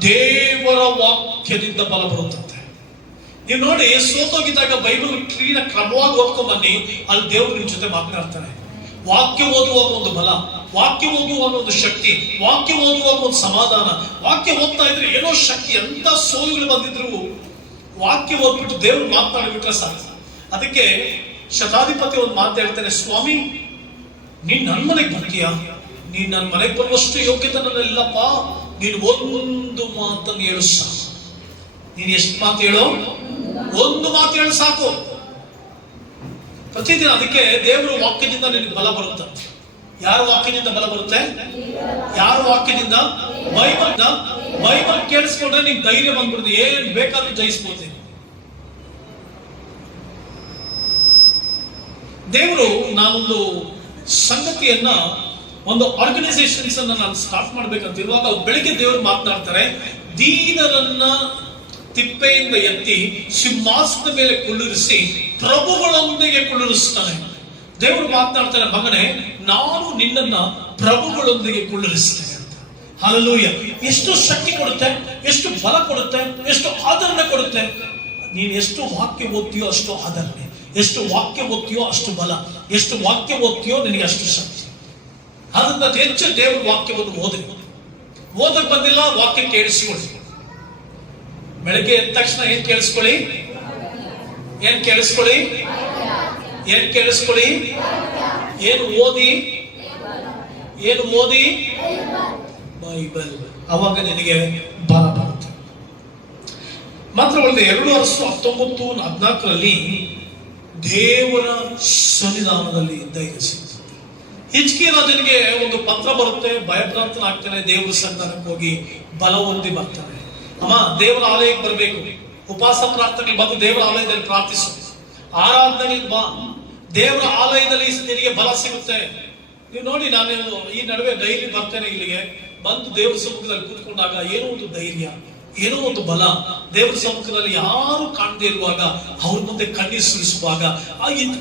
ದೇವರ ವಾಕ್ಯದಿಂದ ಬಲ ಬರುತ್ತಂತೆ. ನೀವು ನೋಡಿ, ಸೋತೋಗಿದ್ದಾಗ ಬೈಬಲ್ ಕ್ರಮವಾಗಿ ಓದ್ಕೊಂಡ್ ಬನ್ನಿ, ಅಲ್ಲಿ ದೇವರು ನಿಮ್ ಜೊತೆ ಮಾತನಾಡ್ತಾನೆ. ವಾಕ್ಯ ಓದುವಾಗ ಒಂದು ಬಲ, ವಾಕ್ಯ ಓದುವಾಗ ಒಂದು ಶಕ್ತಿ, ವಾಕ್ಯ ಓದುವಾಗ ಒಂದು ಸಮಾಧಾನ. ವಾಕ್ಯ ಓದ್ತಾ ಇದ್ರೆ ಏನೋ ಶಕ್ತಿ, ಎಂತ ಸೋಲುಗಳು ಬಂದಿದ್ರು ವಾಕ್ಯ ಓದ್ಬಿಟ್ಟು ದೇವ್ರು ಮಾತನಾಡಿಬಿಟ್ರೆ ಸಾಕು. ಅದಕ್ಕೆ ಶತಾಧಿಪತಿ ಒಂದು ಮಾತು ಹೇಳ್ತಾನೆ, ಸ್ವಾಮಿ ನೀನ್ ನನ್ನ ಮನೆಗೆ ಬರ್ತೀಯಾ, ನೀನ್ ನನ್ನ ಮನೆಗೆ ಬರುವಷ್ಟು ಯೋಗ್ಯತೆ ನನ್ನಲ್ಲಿಲ್ಲಪ್ಪ, ನೀನು ಒಂದು ಮಾತನ್ನು ಹೇಳು ಸಾಕು. ನೀನು ಎಷ್ಟು ಮಾತು ಹೇಳೋ? ಒಂದು ಮಾತು ಹೇಳು ಸಾಕು ಪ್ರತಿದಿನ. ಅದಕ್ಕೆ ದೇವರು ವಾಕ್ಯದಿಂದ ನಿನಗೆ ಬಲ ಬರುತ್ತೆ. ಯಾರ ವಾಕ್ಯದಿಂದ ಬಲ ಬರುತ್ತೆ? ಯಾರ ವಾಕ್ಯದಿಂದ? ಬೈಬಲ್ ಕೇಳಿಸ್ಕೊಂಡ್ರೆ ನಿಮ್ಗೆ ಧೈರ್ಯ ಬಂದ್ಬಿಡುತ್ತೆ, ಏನ್ ಬೇಕಾದ್ರೂ ಜಯಿಸ್ಬೋದು. ದೇವರು, ನಾನೊಂದು ಸಂಗತಿಯನ್ನ, ಒಂದು ಆರ್ಗನೈಸೇಷನ್ಸ್ ಅನ್ನ ನಾನು ಸ್ಟಾರ್ಟ್ ಮಾಡ್ಬೇಕಂತ ಇರುವಾಗ ಬೆಳಿಗ್ಗೆ ದೇವರು ಮಾತನಾಡ್ತಾರೆ, ದೀನರನ್ನ ತಿಪ್ಪೆಯಿಂದ ಎತ್ತಿ ಸಿಂಹಾಸನದ ಮೇಲೆ ಕುಳ್ಳಿರಿಸಿ ಪ್ರಭುಗಳೊಂದಿಗೆ ಕುಳ್ಳಿರಿಸ್ತಾನೆ. ದೇವರು ಮಾತನಾಡ್ತಾರೆ, ಮಗನೇ ನಾನು ನಿನ್ನನ್ನ ಪ್ರಭುಗಳೊಂದಿಗೆ ಕುಳ್ಳಿರಿಸ್ತೇನೆ ಅಂತ. ಹಲ್ಲೆಲೂಯಾ. ಎಷ್ಟು ಶಕ್ತಿ ಕೊಡುತ್ತೆ, ಎಷ್ಟು ಬಲ ಕೊಡುತ್ತೆ, ಎಷ್ಟು ಆದರಣೆ ಕೊಡುತ್ತೆ. ನೀನು ಎಷ್ಟು ವಾಕ್ಯ ಓದ್ತೀಯೋ ಅಷ್ಟು ಆದರಣೆ, ಎಷ್ಟು ವಾಕ್ಯ ಓದ್ತೀಯೋ ಅಷ್ಟು ಬಲ, ಎಷ್ಟು ವಾಕ್ಯ ಓದ್ತೀಯೋ ನಿನಗೆ ಅಷ್ಟು ಶಕ್ತಿ. ಅದನ್ನ ಹೆಚ್ಚು ದೇವರ ವಾಕ್ಯವನ್ನು ಓದಕ್ ಬಂದಿಲ್ಲ, ವಾಕ್ಯ ಕೇಳಿಸ್ಕೊಳ್ಳಿ. ಬೆಳಗ್ಗೆ ಎದ್ದ ತಕ್ಷಣ ಏನ್ ಕೇಳಿಸ್ಕೊಳ್ಳಿ? ಏನು ಓದಿ? ಬೈಬಲ್. ಅವಾಗ ನಿನಗೆ ಬಲ ಬರುತ್ತೆ. ಮಾತ್ರವಲ್ಲದೆ 2019-14 ದೇವರ ಸನ್ನಿಧಾನದಲ್ಲಿ ಧೈರ್ಯ ಸಿಗ್ತದೆ. ಹಿಜ್ಕೀಯ ರಾಜನಿಗೆ ಒಂದು ಪತ್ರ ಬರುತ್ತೆ, ಭಯಭ್ರಾಂತನಾಗ್ತಾನೆ, ದೇವರ ಸನ್ನಿಧಾನಕ್ಕೆ ಹೋಗಿ ಬಲ ಹೊಂದಿ ಬರ್ತಾನೆ. ಅಮ್ಮ, ದೇವರ ಆಲಯಕ್ಕೆ ಬರಬೇಕು, ಉಪವಾಸ ಪ್ರಾರ್ಥನೆಗೆ ಬಂದು ದೇವರ ಆಲಯದಲ್ಲಿ ಪ್ರಾರ್ಥಿಸು, ಆರಾಧನೆಗೆ ಬಾ, ದೇವರ ಆಲಯದಲ್ಲಿ ನಿನಗೆ ಬಲ ಸಿಗುತ್ತೆ. ನೀವು ನೋಡಿ, ನಾನು ಈ ನಡುವೆ ಡೈಲಿ ಬರ್ತೇನೆ ಇಲ್ಲಿಗೆ, ಬಂದು ದೇವರ ಸಮ್ಮುಖದಲ್ಲಿ ಕೂತ್ಕೊಂಡಾಗ ಏನೋ ಒಂದು ಧೈರ್ಯ, ಏನೋ ಒಂದು ಬಲ. ದೇವರ ಸಮ್ಮುಖದಲ್ಲಿ ಯಾರು ಕಾಣದೇ ಇರುವಾಗ, ಅವ್ರ ಮುಂದೆ ಕಣ್ಣೀರು ಸುರಿಸುವಾಗ,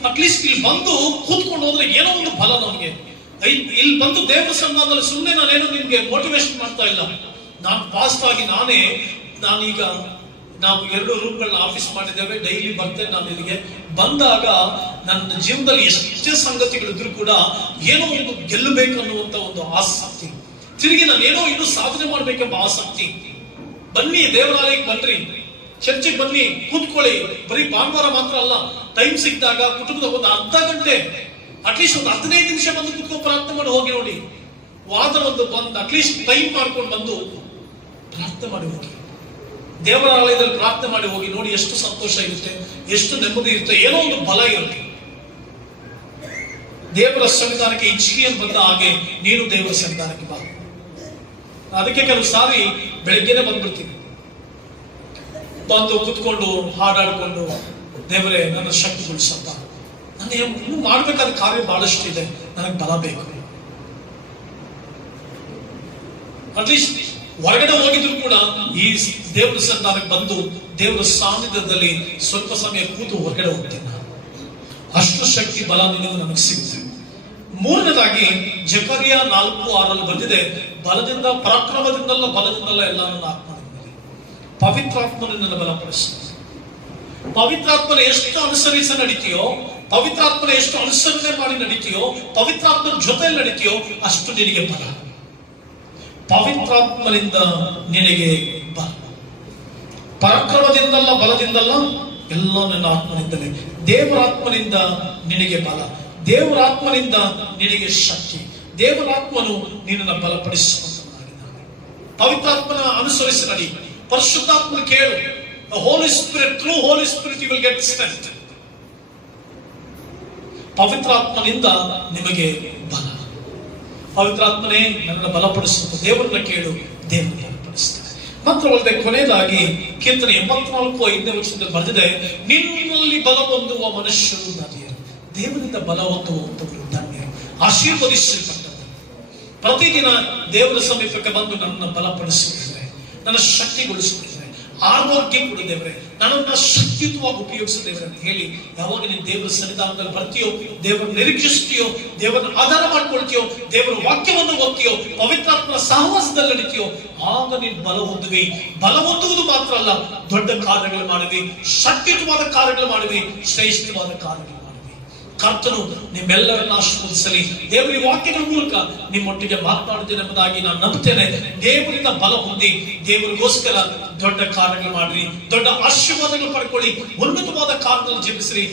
ಅಟ್ಲೀಸ್ಟ್ ಇಲ್ಲಿ ಬಂದು ಕೂತ್ಕೊಂಡು ಹೋದ್ರೆ ಏನೋ ಒಂದು ಬಲ ನಮಗೆ. ಇಲ್ಲಿ ಬಂದು ದೇವರ ಸನ್ನಿಧಾನದಲ್ಲಿ ಸುಮ್ಮನೆ ನಾನೇನು ನಿಮ್ಗೆ ಮೋಟಿವೇಶನ್ ಮಾಡ್ತಾ ಇಲ್ಲ. ನಾನು ಪಾಸ್ಟ್ ಆಗಿ ನಾನೀಗ ನಾವು 2 ರೂಮ್ಗಳನ್ನ ಆಫೀಸ್ ಮಾಡಿದ್ದೇವೆ, ಡೈಲಿ ಬರ್ತೇನೆ. ನಾನು ಇಲ್ಲಿಗೆ ಬಂದಾಗ ನನ್ನ ಜೀವನದಲ್ಲಿ ಎಷ್ಟೇ ಸಂಗತಿಗಳಿದ್ರು ಕೂಡ ಏನೋ ಒಂದು ಗೆಲ್ಲಬೇಕು ಅನ್ನುವಂತ ಒಂದು ಆಸಕ್ತಿ, ತಿರುಗಿ ನಾನೇನೋ ಇನ್ನೂ ಸಾಧನೆ ಮಾಡ್ಬೇಕೆಂಬ ಆಸಕ್ತಿ. ಬನ್ನಿ, ದೇವರಾಲಯಕ್ಕೆ ಬನ್ರಿ, ಚರ್ಚಿಗೆ ಬನ್ನಿ, ಕೂತ್ಕೊಳ್ಳಿ. ಬರೀ ಭಾನುವಾರ ಮಾತ್ರ ಅಲ್ಲ, ಟೈಮ್ ಸಿಕ್ಕಿದಾಗ ಕುಟುಂಬದ ಒಂದು ಅರ್ಧ ಗಂಟೆ, ಅಟ್ಲೀಸ್ಟ್ ಒಂದು 15 ನಿಮಿಷ ಬಂದು ಕೂತ್ಕೊಂಡು ಪ್ರಾರ್ಥನೆ ಮಾಡಿ ಹೋಗಿ ನೋಡಿ. ವಾದ ಒಂದು ಅಟ್ಲೀಸ್ಟ್ ಟೈಮ್ ಮಾಡ್ಕೊಂಡು ಬಂದು ಪ್ರಾರ್ಥನೆ ಮಾಡಿ ಹೋಗಿ, ದೇವರ ಆಲಯದಲ್ಲಿ ಪ್ರಾರ್ಥನೆ ಮಾಡಿ ಹೋಗಿ ನೋಡಿ. ಎಷ್ಟು ಸಂತೋಷ ಇರುತ್ತೆ, ಎಷ್ಟು ನೆಮ್ಮದಿ ಇರುತ್ತೆ, ಏನೋ ಒಂದು ಬಲ ಇರುತ್ತೆ. ದೇವರ ಸನ್ನಿಧಾನಕ್ಕೆ ಹಿಜ್ಕೀಯನು ಬಂದ ಹಾಗೆ ನೀನು ದೇವರ ಸನ್ನಿಧಾನಕ್ಕೆ ಬಾ. ಅದಕ್ಕೆ ಕೆಲವು ಸಾರಿ ಬೆಳಗ್ಗೆನೆ ಬಂದ್ಬಿಡ್ತೀನಿ, ಬಂದು ಕುತ್ಕೊಂಡು ಹಾಡಾಡ್ಕೊಂಡು, ದೇವರೇ ನನ್ನ ಶಕ್ತಿಗೊಳಿಸಪ್ಪ, ನನಗೆ ಇನ್ನೂ ಮಾಡ್ಬೇಕಾದ ಕಾರ್ಯ ಬಹಳಷ್ಟು ಇದೆ, ನನಗೆ ಬಲ ಬೇಕು. ಅಟ್ಲೀಸ್ಟ್ ಹೊರಗಡೆ ಹೋಗಿದ್ರು ಕೂಡ ಈ ದೇವರ ಸನ್ನಿಧಾನಕ್ಕೆ ಬಂದು ದೇವರ ಸಾನ್ನಿಧ್ಯದಲ್ಲಿ ಸ್ವಲ್ಪ ಸಮಯ ಕೂತು ಹೊರಗಡೆ ಹೋಗ್ತೇನೆ. ಅಷ್ಟು ಶಕ್ತಿ ಬಲ ನಿನಗೂ ನನಗೆ ಸಿಗುತ್ತೆ. 3ನೇದಾಗಿ ಜಕರ್ಯ 4:6 ಬಂದಿದೆ, ಬಲದಿಂದ, ಪರಾಕ್ರಮದಿಂದಲ್ಲ, ಬಲದಿಂದಲ್ಲ ಎಲ್ಲ ನನ್ನ ಆತ್ಮನಿಂದಲೇ, ಪವಿತ್ರಾತ್ಮನಿಂದ ಬಲಪಡಿಸ್ತಾನೆ. ಪವಿತ್ರಾತ್ಮನ ಎಷ್ಟು ಅನುಸರಿಸಿ ನಡೀತೀಯೋ, ಪವಿತ್ರಾತ್ಮನ ಎಷ್ಟು ಅನುಸರಣೆ ಮಾಡಿ ನಡೀತೀಯೋ, ಪವಿತ್ರಾತ್ಮನ ಜೊತೆಯಲ್ಲಿ ನಡೀತೀಯೋ, ಅಷ್ಟು ನಿನಗೆ ಬಲ. ಪವಿತ್ರಾತ್ಮನಿಂದ ನಿನಗೆ ಬಲ, ಪರಾಕ್ರಮದಿಂದಲ್ಲ, ಬಲದಿಂದಲ್ಲ, ಎಲ್ಲ ನನ್ನ ಆತ್ಮನಿಂದಲೇ. ದೇವರಾತ್ಮನಿಂದ ನಿನಗೆ ಬಲ, ದೇವರಾತ್ಮನಿಂದ ನಿನಗೆ ಶಕ್ತಿ. ದೇವರಾತ್ಮನು ನಿನ್ನನ್ನು ಬಲಪಡಿಸುವಂತನಾಗಿದ್ದಾನೆ. ಪವಿತ್ರಾತ್ಮನ ಅನುಸರಿಸಿ ನಡಿ, ಪರಿಶುದ್ಧಾತ್ಮನ ಕೇಳು. Holy spirit, through holy spirit you will get strength. ಪವಿತ್ರಾತ್ಮನಿಂದ ನಿಮಗೆ ಬಲ. ಪವಿತ್ರಾತ್ಮನೇ ನನ್ನನ್ನು ಬಲಪಡಿಸುತ್ತ, ದೇವರನ್ನ ಕೇಳು, ದೇವರನ್ನು ಬಲಪಡಿಸ್ತಾನೆ. ಮಾತ್ರವಲ್ಲದೆ ಕೊನೆಯದಾಗಿ ಕೀರ್ತನೆ 84:5 ಬರೆದಿದೆ, ನಿನ್ನಲ್ಲಿ ಬಲ ಹೊಂದುವ ಮನುಷ್ಯರು ಧನ್ಯರು. ದೇವರಿಂದ ಬಲ ಹೊಂದುವಂತವರು ಧನ್ಯರು, ಆಶೀರ್ವದಿಸಲ್ಪಟ್ಟವರು. ಪ್ರತಿದಿನ ದೇವರ ಸಮೀಪಕ್ಕೆ ಬಂದು ನನ್ನನ್ನು ಬಲಪಡಿಸುತ್ತಿದ್ದಾರೆ, ನನ್ನ ಶಕ್ತಿಗೊಳಿಸುತ್ತಿದ್ದಾರೆ, ಆರೋಗ್ಯ ಕೊಡು ದೇವರೇ, ನನ್ನನ್ನು ಶಕ್ತಿಯುತವಾಗಿ ಉಪಯೋಗಿಸು ದೇವರೇ ಅಂತ ಹೇಳಿ ಯಾವಾಗ ನೀನು ದೇವರ ಸನ್ನಿಧಾನದಲ್ಲಿ ಬರ್ತೀಯೋ, ದೇವರ ನಿರೀಕ್ಷಿಸ್ತೀಯೋ, ದೇವರನ್ನು ಆಧಾರ ಮಾಡ್ಕೊಳ್ತೀಯೋ, ದೇವರ ವಾಕ್ಯವನ್ನು ಓದ್ತೀಯೋ, ಪವಿತ್ರಾತ್ಮನ ಸಹವಾಸದಲ್ಲಿ ನಡೀತೀಯೋ, ಆಗ ನೀನು ಬಲ ಹೊಂದುವಿ. ಬಲ ಹೊಂದುವುದು ಮಾತ್ರ ಅಲ್ಲ, ದೊಡ್ಡ ಕಾರ್ಯಗಳು ಮಾಡುವಿ, ಶಕ್ತಿಯುತವಾದ ಕಾರ್ಯಗಳು ಮಾಡುವಿ, ಶ್ರೇಷ್ಠವಾದ ಕಾರ್ಯಗಳು ಮಾಡುವಿ. ಕರ್ತನು ನಿಮ್ಮೆಲ್ಲರನ್ನ ಆಶೀರ್ವದಿಸಲಿ. ದೇವರ ವಾಕ್ಯಗಳ ಮೂಲಕ ನಿಮ್ಮೊಟ್ಟಿಗೆ ಮಾತನಾಡಿದ್ದೇನೆ ಎಂಬುದಾಗಿ ನಾನು ನಂಬುತ್ತೇನೆ. ದೇವರಿಂದ ಬಲ ಹೊಂದಿ ದೇವರಿಗೋಸ್ಕರ ದೊಡ್ಡ ಕಾರ್ಯಗಳು ಮಾಡ್ರಿ, ದೊಡ್ಡ ಆಶೀರ್ವಾದಗಳು ಪಡ್ಕೊಳ್ಳಿ, ಉನ್ನತವಾದ ಕಾರ್ಯದಲ್ಲಿ ಜೀವಿಸ್ರಿ.